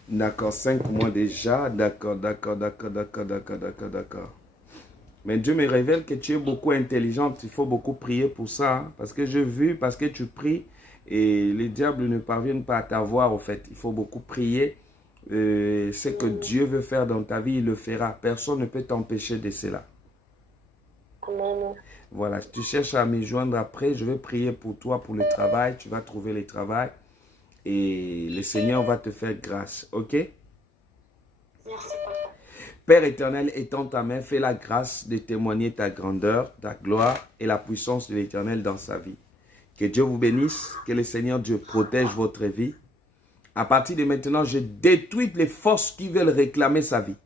D'accord, 5 mois déjà. D'accord. Mais Dieu me révèle que tu es beaucoup intelligente. Il faut beaucoup prier pour ça. Hein, parce que j'ai vu, parce que tu pries et les diables ne parviennent pas à t'avoir au fait. Il faut beaucoup prier. Ce que Dieu veut faire dans ta vie, il le fera. Personne ne peut t'empêcher de cela. Amen. Voilà, tu cherches à me joindre après. Je vais prier pour toi, pour le travail. Tu vas trouver le travail. Et le Seigneur va te faire grâce. Ok? Merci papa. Père éternel, étends ta main, fais la grâce de témoigner ta grandeur, ta gloire et la puissance de l'Éternel dans sa vie. Que Dieu vous bénisse, que le Seigneur Dieu protège votre vie. À partir de maintenant, je détruis les forces qui veulent réclamer sa vie.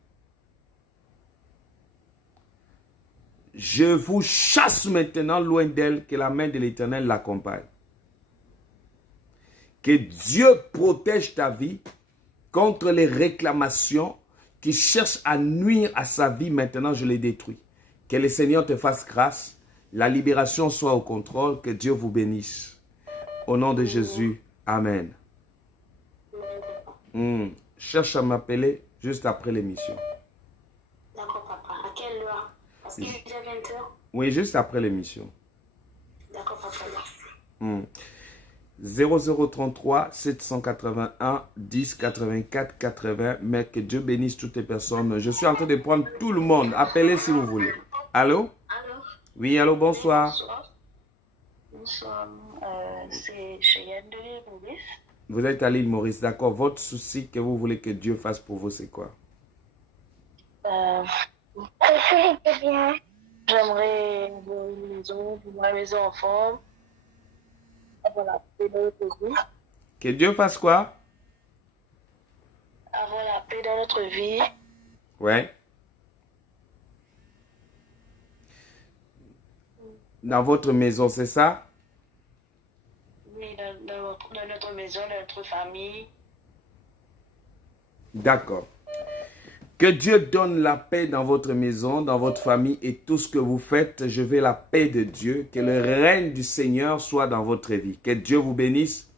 Je vous chasse maintenant loin d'elle, que la main de l'Éternel l'accompagne. Que Dieu protège ta vie contre les réclamations qui cherchent à nuire à sa vie. Maintenant, je les détruis. Que le Seigneur te fasse grâce. La libération soit au contrôle. Que Dieu vous bénisse. Au nom de Jésus. Amen. Cherche à m'appeler juste après l'émission. D'accord papa. À quelle heure? Parce qu'il est déjà 20h. Oui, juste après l'émission. D'accord papa, merci. 0033 781 10 84 80. Mais que Dieu bénisse toutes les personnes. Je suis en train de prendre tout le monde. Appelez si vous voulez. Allô? Allô? Oui, allô, bonsoir. Bonsoir. C'est Cheyenne de l'île Maurice. Vous êtes à l'île Maurice, d'accord. Votre souci que vous voulez que Dieu fasse pour vous, c'est quoi? J'aimerais une maison, ma maison en forme. Avoir la paix dans notre vie. Que Dieu fasse quoi? Avoir la paix dans notre vie. Ouais. Dans votre maison, c'est ça? Oui, dans notre maison, dans notre famille. D'accord. Que Dieu donne la paix dans votre maison, dans votre famille et tout ce que vous faites. Je veux la paix de Dieu. Que le règne du Seigneur soit dans votre vie. Que Dieu vous bénisse.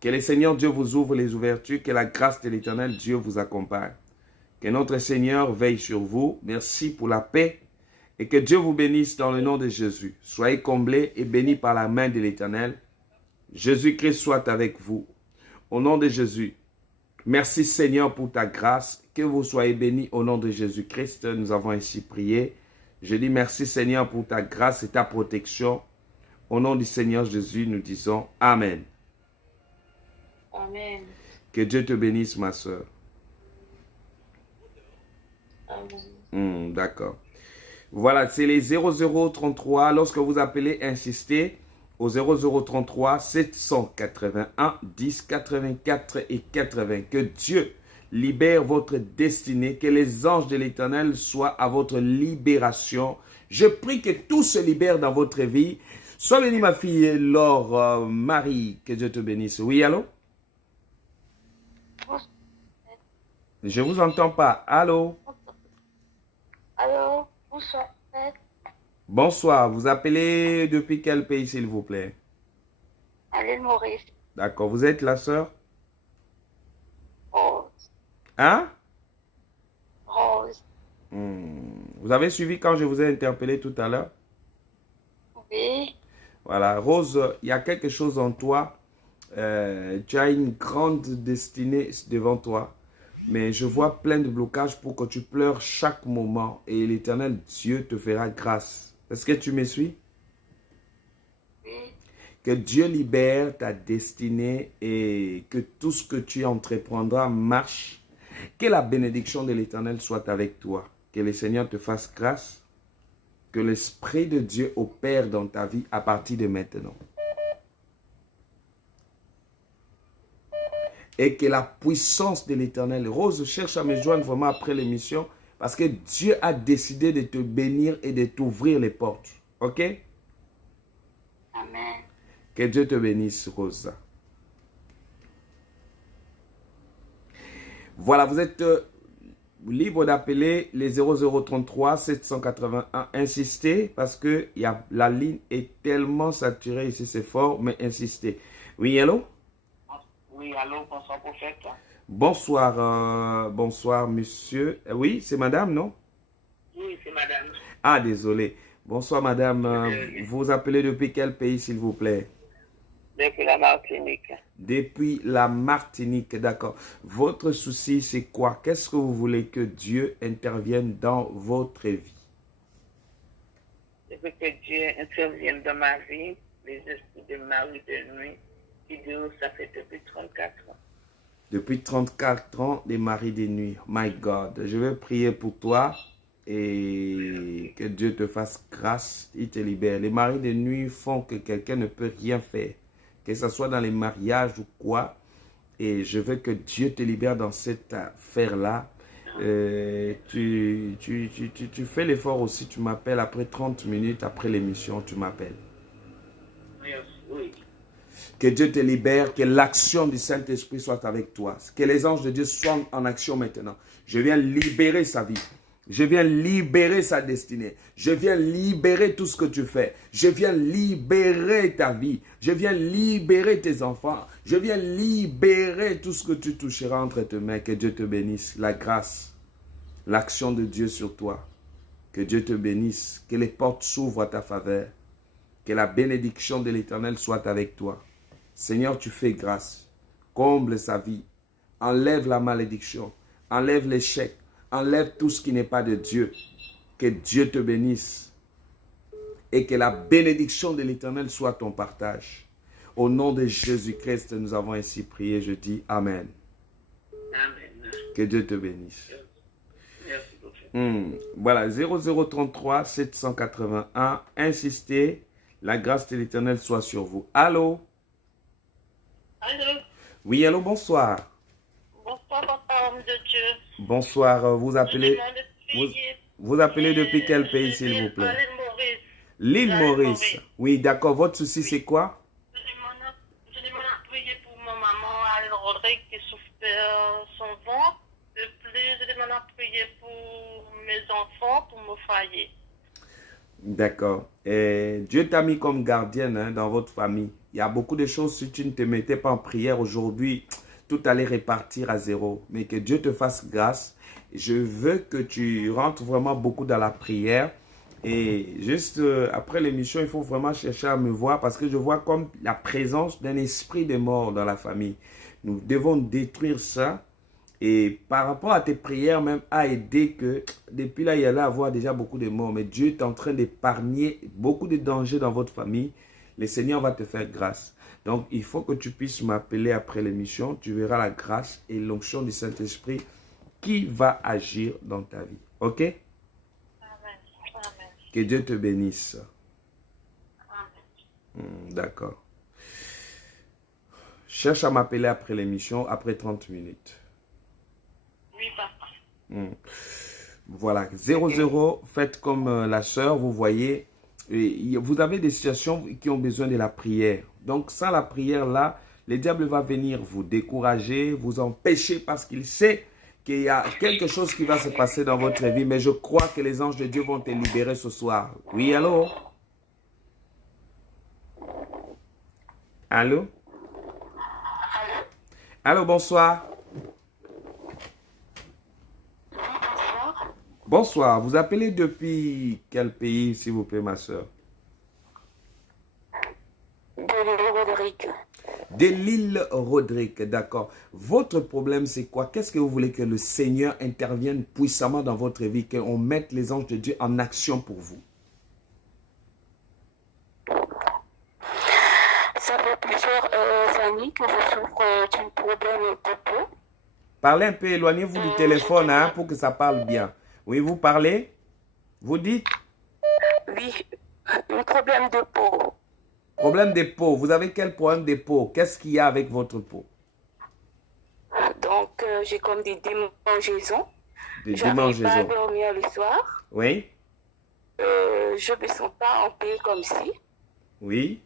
Que le Seigneur Dieu vous ouvre les ouvertures, que la grâce de l'Éternel Dieu vous accompagne. Que notre Seigneur veille sur vous. Merci pour la paix et que Dieu vous bénisse dans le nom de Jésus. Soyez comblés et bénis par la main de l'Éternel. Jésus-Christ soit avec vous. Au nom de Jésus. Merci Seigneur pour ta grâce. Que vous soyez bénis au nom de Jésus-Christ. Nous avons ainsi prié. Je dis merci Seigneur pour ta grâce et ta protection. Au nom du Seigneur Jésus, nous disons Amen. Amen. Que Dieu te bénisse, ma soeur. Amen. D'accord. Voilà, c'est les 0033. Lorsque vous appelez, insistez au 0033 781 10 84 et 80. Que Dieu libère votre destinée, que les anges de l'Éternel soient à votre libération. Je prie que tout se libère dans votre vie. Sois bénie, ma fille Laure, Marie, que Dieu te bénisse. Oui, allô? Je vous entends pas. Allô? Allô, bonsoir. Bonsoir. Vous appelez depuis quel pays, s'il vous plaît? À l'île Maurice. D'accord. Vous êtes la sœur? Rose. Hein? Rose. Vous avez suivi quand je vous ai interpellé tout à l'heure? Oui. Voilà. Rose, il y a quelque chose en toi. Tu as une grande destinée devant toi. Mais je vois plein de blocages pour que tu pleures chaque moment. Et l'Éternel Dieu te fera grâce. Est-ce que tu me suis? Oui. Que Dieu libère ta destinée et que tout ce que tu entreprendras marche. Que la bénédiction de l'Éternel soit avec toi. Que le Seigneur te fasse grâce. Que l'Esprit de Dieu opère dans ta vie à partir de maintenant. Et que la puissance de l'Éternel, Rose cherche à me joindre vraiment après l'émission, parce que Dieu a décidé de te bénir et de t'ouvrir les portes. Ok? Amen. Que Dieu te bénisse, Rose. Voilà, vous êtes libre d'appeler les 0033 781. Insistez, parce que la ligne est tellement saturée ici, c'est fort, mais insistez. Oui, allô? Oui, allô, bonsoir, prophète. Bonsoir, bonsoir, monsieur. Oui, c'est madame, non? Oui, c'est madame. Ah, désolé. Bonsoir, madame. Vous appelez depuis quel pays, s'il vous plaît? Depuis la Martinique. Depuis la Martinique, d'accord. Votre souci, c'est quoi? Qu'est-ce que vous voulez que Dieu intervienne dans votre vie? Je veux que Dieu intervienne dans ma vie, les esprits de mari de nuit, qui durent, ça fait depuis 34 ans. Depuis 34 ans, des maris de nuit. My God, je vais prier pour toi et que Dieu te fasse grâce, il te libère. Les maris de nuit font que quelqu'un ne peut rien faire, que ce soit dans les mariages ou quoi. Et je veux que Dieu te libère dans cette affaire-là. Tu fais l'effort aussi, tu m'appelles après 30 minutes, après l'émission, tu m'appelles. Oui. Que Dieu te libère, que l'action du Saint-Esprit soit avec toi. Que les anges de Dieu soient en action maintenant. Je viens libérer sa vie. Je viens libérer sa destinée. Je viens libérer tout ce que tu fais. Je viens libérer ta vie. Je viens libérer tes enfants. Je viens libérer tout ce que tu toucheras entre tes mains. Que Dieu te bénisse. La grâce, l'action de Dieu sur toi. Que Dieu te bénisse. Que les portes s'ouvrent à ta faveur. Que la bénédiction de l'Éternel soit avec toi. Seigneur, tu fais grâce. Comble sa vie. Enlève la malédiction. Enlève l'échec. Enlève tout ce qui n'est pas de Dieu. Que Dieu te bénisse. Et que la bénédiction de l'Éternel soit ton partage. Au nom de Jésus-Christ, nous avons ainsi prié. Je dis Amen. Amen. Que Dieu te bénisse. Merci beaucoup. Voilà, 0033 781. Insistez. La grâce de l'Éternel soit sur vous. Allô? Allô? Oui, allô, bonsoir. Bonsoir, papa, homme de Dieu. Bonsoir, vous appelez depuis quel pays, s'il vous plaît? L'île Maurice. L'île Maurice. Oui, d'accord. Votre souci, c'est quoi? Je demande à prier pour ma maman, Anne Rodrigue, qui souffre son ventre. De plus, je demande à prier pour mes enfants, pour mon foyer. D'accord. Et Dieu t'a mis comme gardienne hein, dans votre famille. Il y a beaucoup de choses, si tu ne te mettais pas en prière aujourd'hui, tout allait repartir à zéro. Mais que Dieu te fasse grâce. Je veux que tu rentres vraiment beaucoup dans la prière. Et juste après l'émission, il faut vraiment chercher à me voir parce que je vois comme la présence d'un esprit de mort dans la famille. Nous devons détruire ça. Et par rapport à tes prières, même à aider que depuis là, il y allait avoir déjà beaucoup de morts. Mais Dieu est en train d'épargner beaucoup de dangers dans votre famille. Le Seigneur va te faire grâce. Donc, il faut que tu puisses m'appeler après l'émission. Tu verras la grâce et l'onction du Saint-Esprit qui va agir dans ta vie. OK? Amen. Amen. Que Dieu te bénisse. Amen. D'accord. Cherche à m'appeler après l'émission, après 30 minutes. Oui, papa. Voilà, 00, faites comme la sœur, vous voyez, et vous avez des situations qui ont besoin de la prière. Donc, sans la prière là, le diable va venir vous décourager, vous empêcher parce qu'il sait qu'il y a quelque chose qui va se passer dans votre vie. Mais je crois que les anges de Dieu vont te libérer ce soir. Oui, allô? Allô? Allô, bonsoir. Bonsoir, vous appelez depuis quel pays, s'il vous plaît, ma soeur? De l'île Rodrigue. De l'île Rodrigue, d'accord. Votre problème, c'est quoi? Qu'est-ce que vous voulez que le Seigneur intervienne puissamment dans votre vie, qu'on mette les anges de Dieu en action pour vous? Ça fait plusieurs années que je souffre d'un problème de peau. Parlez un peu, éloignez-vous du téléphone hein, pour que ça parle bien. Oui, vous parlez? Vous dites? Oui, un problème de peau. Problème de peau. Vous avez quel problème de peau? Qu'est-ce qu'il y a avec votre peau? Donc, j'ai comme des démangeaisons. Des J'arrive pas à démangeaisons. dormir le soir. Oui? Je me sens pas en paix comme si. Oui?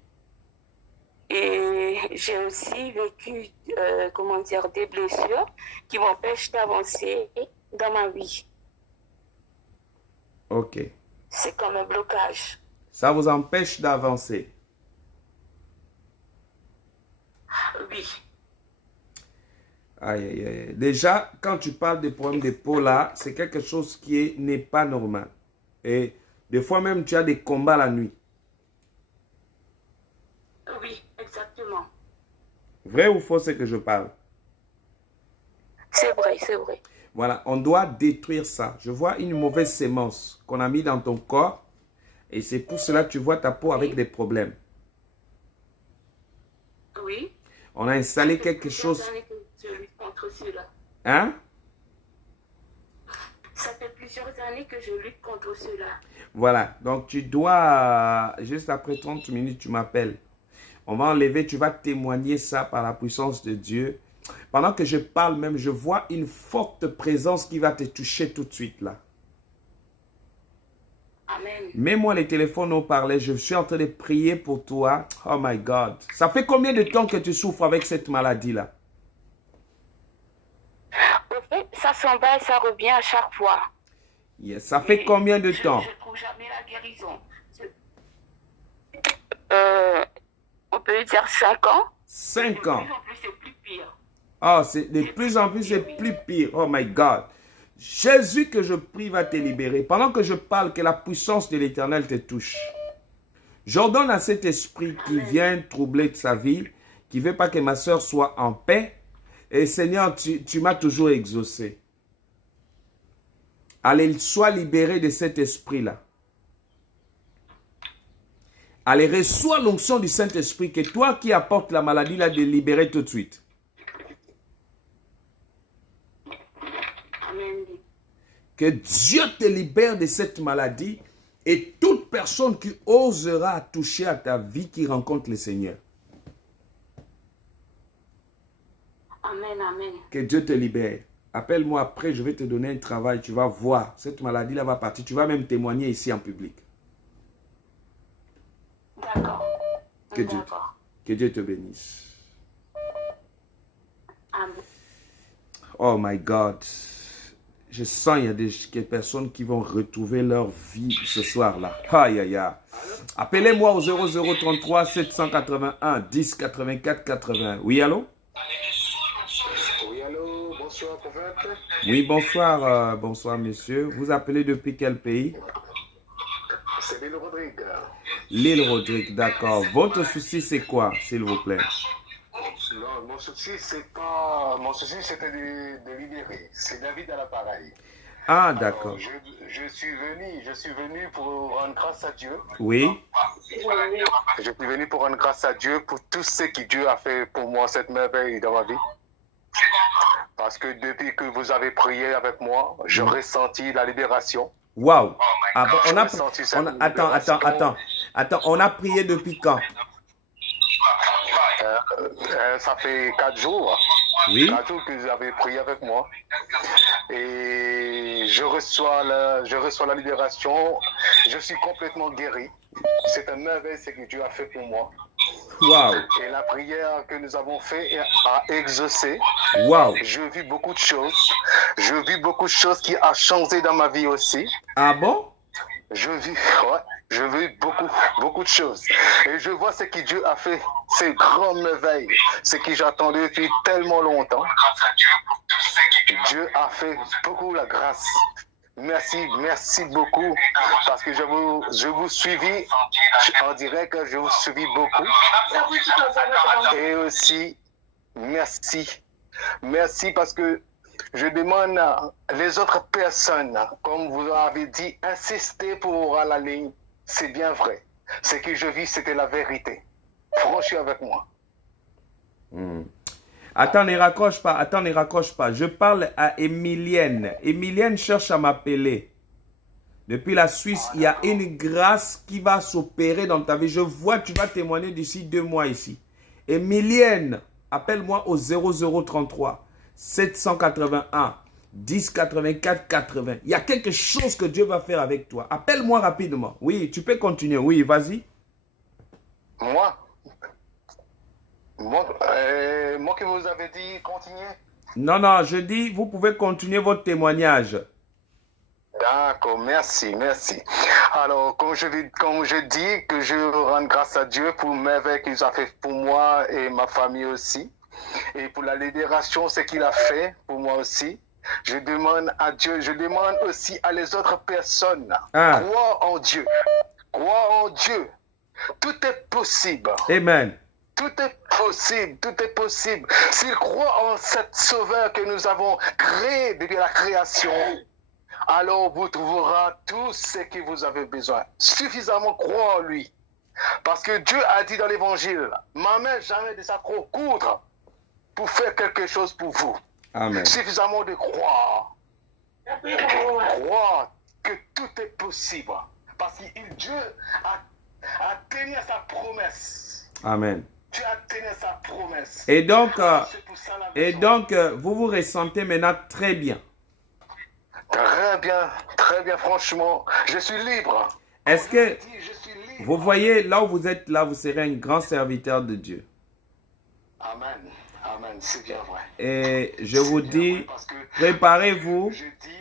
Et j'ai aussi vécu, comment dire, des blessures qui m'empêchent d'avancer dans ma vie. Ok. C'est comme un blocage. Ça vous empêche d'avancer? Oui. Aïe, aïe, aïe. Déjà, quand tu parles des problèmes de peau là, c'est quelque chose qui n'est pas normal. Et des fois même, tu as des combats la nuit. Oui, exactement. Vrai ou faux, c'est que je parle? C'est vrai, c'est vrai. Voilà, on doit détruire ça. Je vois une mauvaise sémence qu'on a mis dans ton corps. Et c'est pour cela que tu vois ta peau avec des problèmes. Oui. On a installé quelque chose. Ça fait plusieurs années que je lutte contre cela. Hein? Ça fait plusieurs années que je lutte contre cela. Voilà, donc tu dois, juste après 30 minutes, tu m'appelles. On va enlever, tu vas témoigner ça par la puissance de Dieu. Pendant que je parle même, je vois une forte présence qui va te toucher tout de suite là. Amen. Mets-moi les téléphones au parler, je suis en train de prier pour toi. Oh my God. Ça fait combien de temps que tu souffres avec cette maladie là? Au fait, ça s'en va et ça revient à chaque fois. Yes. Ça fait combien de temps? Je ne trouve jamais la guérison. On peut dire 5 ans. 5 ans. De plus en plus, c'est plus pire. Oh, c'est de plus en plus, c'est plus pire. Oh my God. Jésus que je prie va te libérer. Pendant que je parle, que la puissance de l'Éternel te touche. J'ordonne à cet esprit qui vient troubler sa vie, qui ne veut pas que ma soeur soit en paix. Et Seigneur, tu m'as toujours exaucé. Allez, sois libéré de cet esprit-là. Allez, reçois l'onction du Saint-Esprit, que toi qui apportes la maladie là, de libérer tout de suite. Amen. Que Dieu te libère de cette maladie et toute personne qui osera toucher à ta vie qui rencontre le Seigneur. Amen, amen. Que Dieu te libère. Appelle-moi après, je vais te donner un travail. Tu vas voir, cette maladie-là va partir. Tu vas même témoigner ici en public. D'accord. Que Dieu te bénisse. Amen. Oh my God. Je sens il y a des personnes qui vont retrouver leur vie ce soir-là. Aïe, aïe, aïe. Appelez-moi au 0033 781 10 84 80. Oui, allô? Oui, allô, bonsoir, prophète. Oui, bonsoir, bonsoir, monsieur. Vous appelez depuis quel pays? C'est l'île Rodrigue. L'île Rodrigue, d'accord. Votre souci, c'est quoi, s'il vous plaît? Non, mon souci, c'est pas. Mon souci, c'était de libérer. C'est David à l'appareil. Ah, Alors, d'accord. je suis venu pour rendre grâce à Dieu. Oui, Je suis venu pour rendre grâce à Dieu pour tout ce que Dieu a fait pour moi, cette merveille dans ma vie. Parce que depuis que vous avez prié avec moi, j'ai ressenti la libération. waouh. Ah, bon, attends. On a prié depuis quand? Ça fait 4 jours. Oui. 4 jours que vous avez prié avec moi. Et je reçois la libération. Je suis complètement guéri. C'est un merveille ce que Dieu a fait pour moi. Waouh. Et la prière que nous avons faite a exaucé. Waouh. Je vis beaucoup de choses. Je vis beaucoup de choses qui ont changé dans ma vie aussi. Ah bon? Je vis beaucoup de choses. Et je vois ce que Dieu a fait, ces grands merveilles, ce que j'attendais depuis tellement longtemps. Dieu a fait beaucoup la grâce. Merci beaucoup, parce que je vous suivis en direct, je vous suivis beaucoup. Et aussi, merci parce que je demande les autres personnes, comme vous avez dit, insister pour à la ligne. C'est bien vrai. Ce que je vis, c'était la vérité. Franchis avec moi. Attends, ne raccroche pas. Je parle à Emilienne. Emilienne cherche à m'appeler. Depuis la Suisse, il y a une grâce qui va s'opérer dans ta vie. Je vois, tu vas témoigner d'ici 2 mois ici. Emilienne, appelle-moi au 0033 781 10 84 80. Il y a quelque chose que Dieu va faire avec toi. Appelle-moi rapidement. Oui, tu peux continuer. Oui, vas-y. Moi que vous avez dit, continuez. Non, je dis, vous pouvez continuer votre témoignage. D'accord, merci. Alors, comme je dis, que je rends grâce à Dieu pour merveille qu'il a fait pour moi et ma famille aussi. Et pour la libération, ce qu'il a fait pour moi aussi. Je demande à Dieu, je demande aussi à les autres personnes. Crois en Dieu. Tout est possible. Amen. Tout est possible. S'il croit en cet sauveur que nous avons créé depuis la création, alors vous trouverez tout ce que vous avez besoin. Suffisamment croire en lui. Parce que Dieu a dit dans l'évangile, ma main jamais de s'accroître pour faire quelque chose pour vous. Amen. Suffisamment de croire. Croire que tout est possible. Parce que Dieu a tenu sa promesse. Amen. Dieu a tenu sa promesse. Et donc, vous vous ressentez maintenant très bien. Très bien, franchement. Je suis libre. Est-ce que vous voyez, là où vous êtes, là, vous serez un grand serviteur de Dieu. Amen, c'est bien vrai. Et je vous dis, préparez-vous.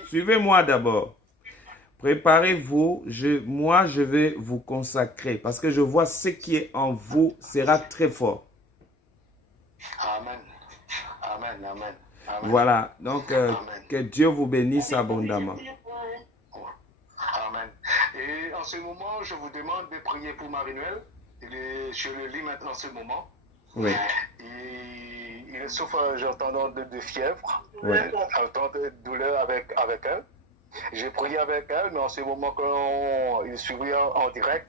Suivez-moi d'abord. Préparez-vous. Moi, je vais vous consacrer. Parce que je vois ce qui est en vous sera très fort. Amen. Voilà. Donc, que Dieu vous bénisse abondamment. Amen. Et en ce moment, je vous demande de prier pour Marie-Noël. Je le lis maintenant en ce moment. Oui. Il souffre, j'entends de fièvre. Oui. J'entends de douleur avec elle. J'ai prié avec elle, mais en ce moment, quand il suivait en direct,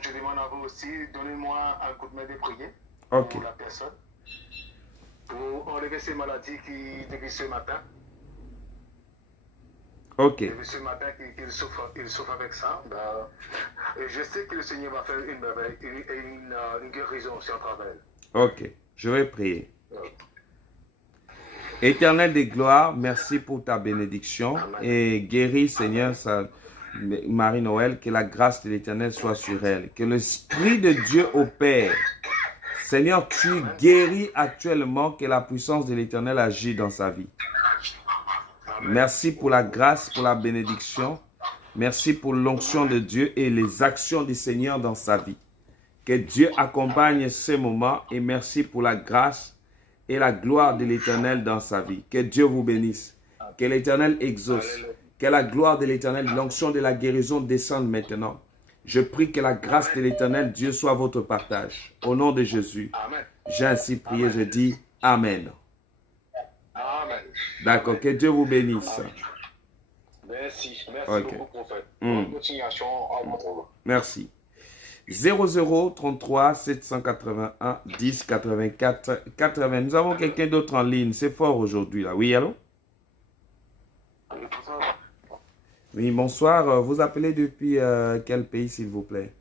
je demande à vous aussi, donnez-moi un coup de main de prier pour la personne, pour enlever ces maladies qui, depuis ce matin. Depuis ce matin, qu'il souffre avec ça. Et je sais que le Seigneur va faire une guérison sur travail. Ok, je vais prier. Éternel des gloires, merci pour ta bénédiction. Et guéris, Seigneur, Marie-Noël, que la grâce de l'Éternel soit sur elle. Que l'Esprit de Dieu opère. Seigneur, tu guéris actuellement, que la puissance de l'Éternel agit dans sa vie. Merci pour la grâce, pour la bénédiction. Merci pour l'onction de Dieu et les actions du Seigneur dans sa vie. Que Dieu accompagne ces moments et merci pour la grâce et la gloire de l'Éternel dans sa vie. Que Dieu vous bénisse. Que l'Éternel exauce. Que la gloire de l'Éternel, l'onction de la guérison descende maintenant. Je prie que la grâce de l'Éternel, Dieu, soit votre partage. Au nom de Jésus, j'ai ainsi prié, je dis Amen. Amen. D'accord, que Dieu vous bénisse. Merci Ok. beaucoup, prophète. Mm. Bonne continuation à vous. Merci. 0033 781 10 84 80. Nous avons quelqu'un d'autre en ligne. C'est fort aujourd'hui là. Oui, allô? Oui, bonsoir. Vous appelez depuis quel pays, s'il vous plaît?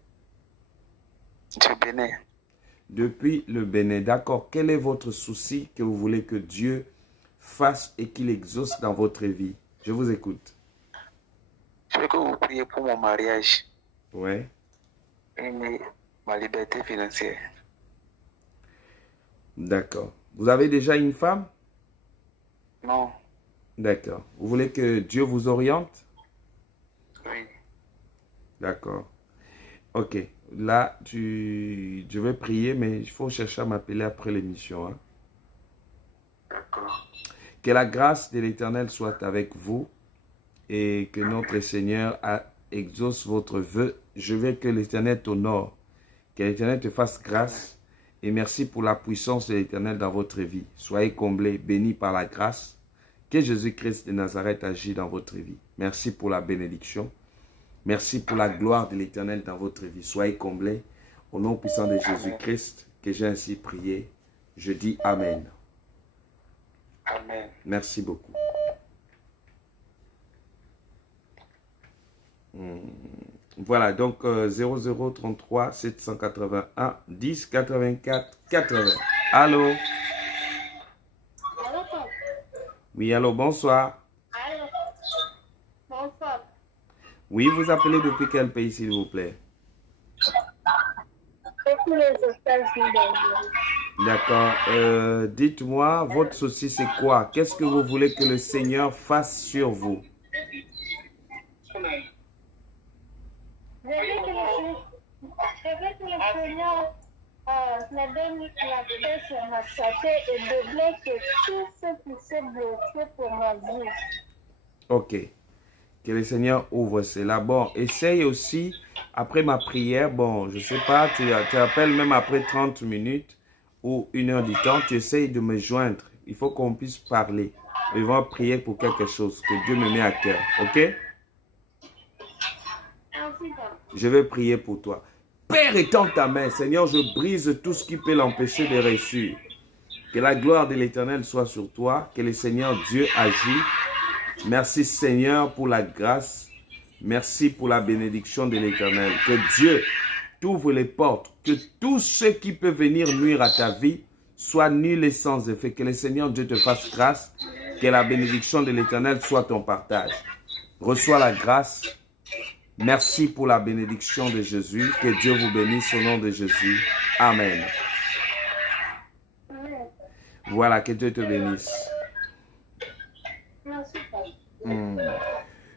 Du Bénin. Depuis le Bénin. D'accord. Quel est votre souci que vous voulez que Dieu fasse et qu'il exauce dans votre vie? Je vous écoute. Je veux que vous priez pour mon mariage Oui. et ma liberté financière. D'accord. Vous avez déjà une femme? Non. D'accord. Vous voulez que Dieu vous oriente? Oui. D'accord. Ok. Là, je vais prier, mais il faut chercher à m'appeler après l'émission. Hein. D'accord. Que la grâce de l'Éternel soit avec vous et que notre Seigneur exauce votre vœu. Je veux que l'Éternel t'honore, que l'Éternel te fasse grâce et merci pour la puissance de l'Éternel dans votre vie. Soyez comblés, bénis par la grâce. Que Jésus-Christ de Nazareth agisse dans votre vie. Merci pour la bénédiction. Merci pour la gloire de l'Éternel dans votre vie. Soyez comblés. Au nom puissant de Jésus-Christ, que j'ai ainsi prié, je dis Amen. Amen. Merci beaucoup. Voilà, donc 0033 781 10 84 80. Allô? Allô, papa. Oui, allô, bonsoir. Allô. Bonsoir. Oui, vous appelez depuis quel pays, s'il vous plaît? Depuis les États-Unis. D'accord. Dites-moi, votre souci, c'est quoi? Qu'est-ce que vous voulez que le Seigneur fasse sur vous? Je veux que le Seigneur me donne la paix sur ma santé et débloque tout ce qui s'est bloqué pour ma vie. Ok. Que le Seigneur ouvre cela. Bon, essaye aussi, après ma prière, bon, je sais pas, tu appelles même après 30 minutes ou 1 heure du temps, tu essayes de me joindre. Il faut qu'on puisse parler. Ils vont prier pour quelque chose que Dieu me met à cœur. Ok? Merci, papa. Je vais prier pour toi. Père, étends ta main. Seigneur, je brise tout ce qui peut l'empêcher de réussir. Que la gloire de l'Éternel soit sur toi. Que le Seigneur Dieu agisse. Merci Seigneur pour la grâce. Merci pour la bénédiction de l'Éternel. Que Dieu t'ouvre les portes. Que tout ce qui peut venir nuire à ta vie soit nul et sans effet. Que le Seigneur Dieu te fasse grâce. Que la bénédiction de l'Éternel soit ton partage. Reçois la grâce. Merci pour la bénédiction de Jésus. Que Dieu vous bénisse au nom de Jésus. Amen. Voilà, que Dieu te bénisse. Merci, papa.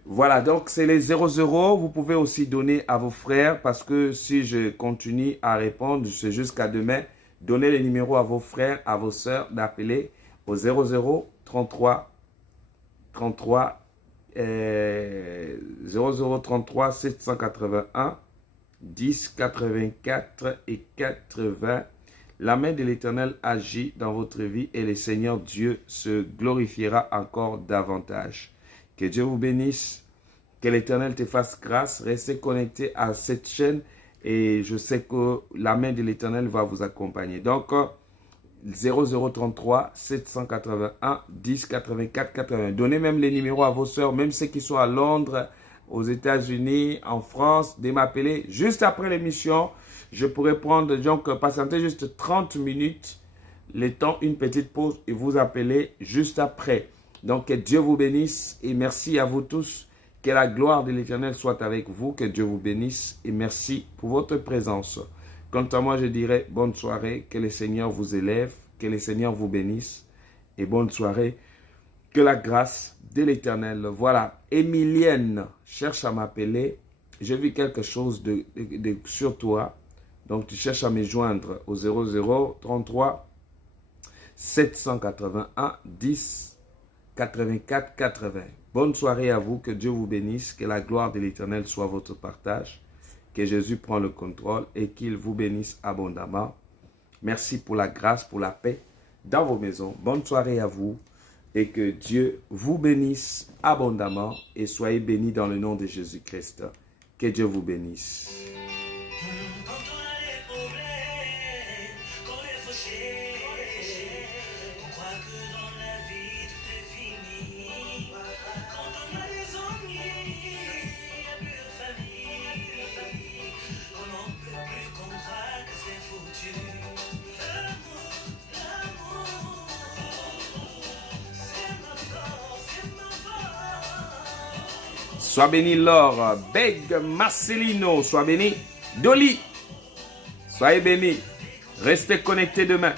Voilà, donc c'est les 00. Vous pouvez aussi donner à vos frères parce que si je continue à répondre, c'est jusqu'à demain. Donnez les numéros à vos frères, à vos sœurs d'appeler au 0033 781 10 84 et 80. La main de l'Éternel agit dans votre vie et le Seigneur Dieu se glorifiera encore davantage. Que Dieu vous bénisse, que l'Éternel te fasse grâce. Restez connectés à cette chaîne et je sais que la main de l'Éternel va vous accompagner. Donc, 0033 781 10 84 80. Donnez même les numéros à vos soeurs, même ceux qui sont à Londres, aux États-Unis, en France, de m'appeler juste après l'émission. Je pourrais prendre, donc, patienter juste 30 minutes, le temps, une petite pause et vous appeler juste après. Donc, que Dieu vous bénisse et merci à vous tous. Que la gloire de l'Éternel soit avec vous. Que Dieu vous bénisse et merci pour votre présence. Quant à moi, je dirais bonne soirée. Que le Seigneur vous élève. Que le Seigneur vous bénisse. Et bonne soirée. Que la grâce de l'Éternel. Voilà, Emilienne cherche à m'appeler. J'ai vu quelque chose sur toi. Donc, tu cherches à me joindre au 00 33 781 10 84 80. Bonne soirée à vous. Que Dieu vous bénisse. Que la gloire de l'Éternel soit votre partage. Que Jésus prend le contrôle et qu'il vous bénisse abondamment. Merci pour la grâce, pour la paix dans vos maisons. Bonne soirée à vous. Et que Dieu vous bénisse abondamment et soyez bénis dans le nom de Jésus-Christ. Que Dieu vous bénisse. Quand on a des problèmes, qu'on est fauché, on croit que dans la vie tout est fini. Quand on a des ennuis, il n'y a plus de famille. On n'en peut plus contrat que c'est foutu. L'amour, c'est ma force, c'est ma force. Sois béni Laure, Beg, Marcelino, sois béni. Dolly, soyez bénis. Restez connectés demain.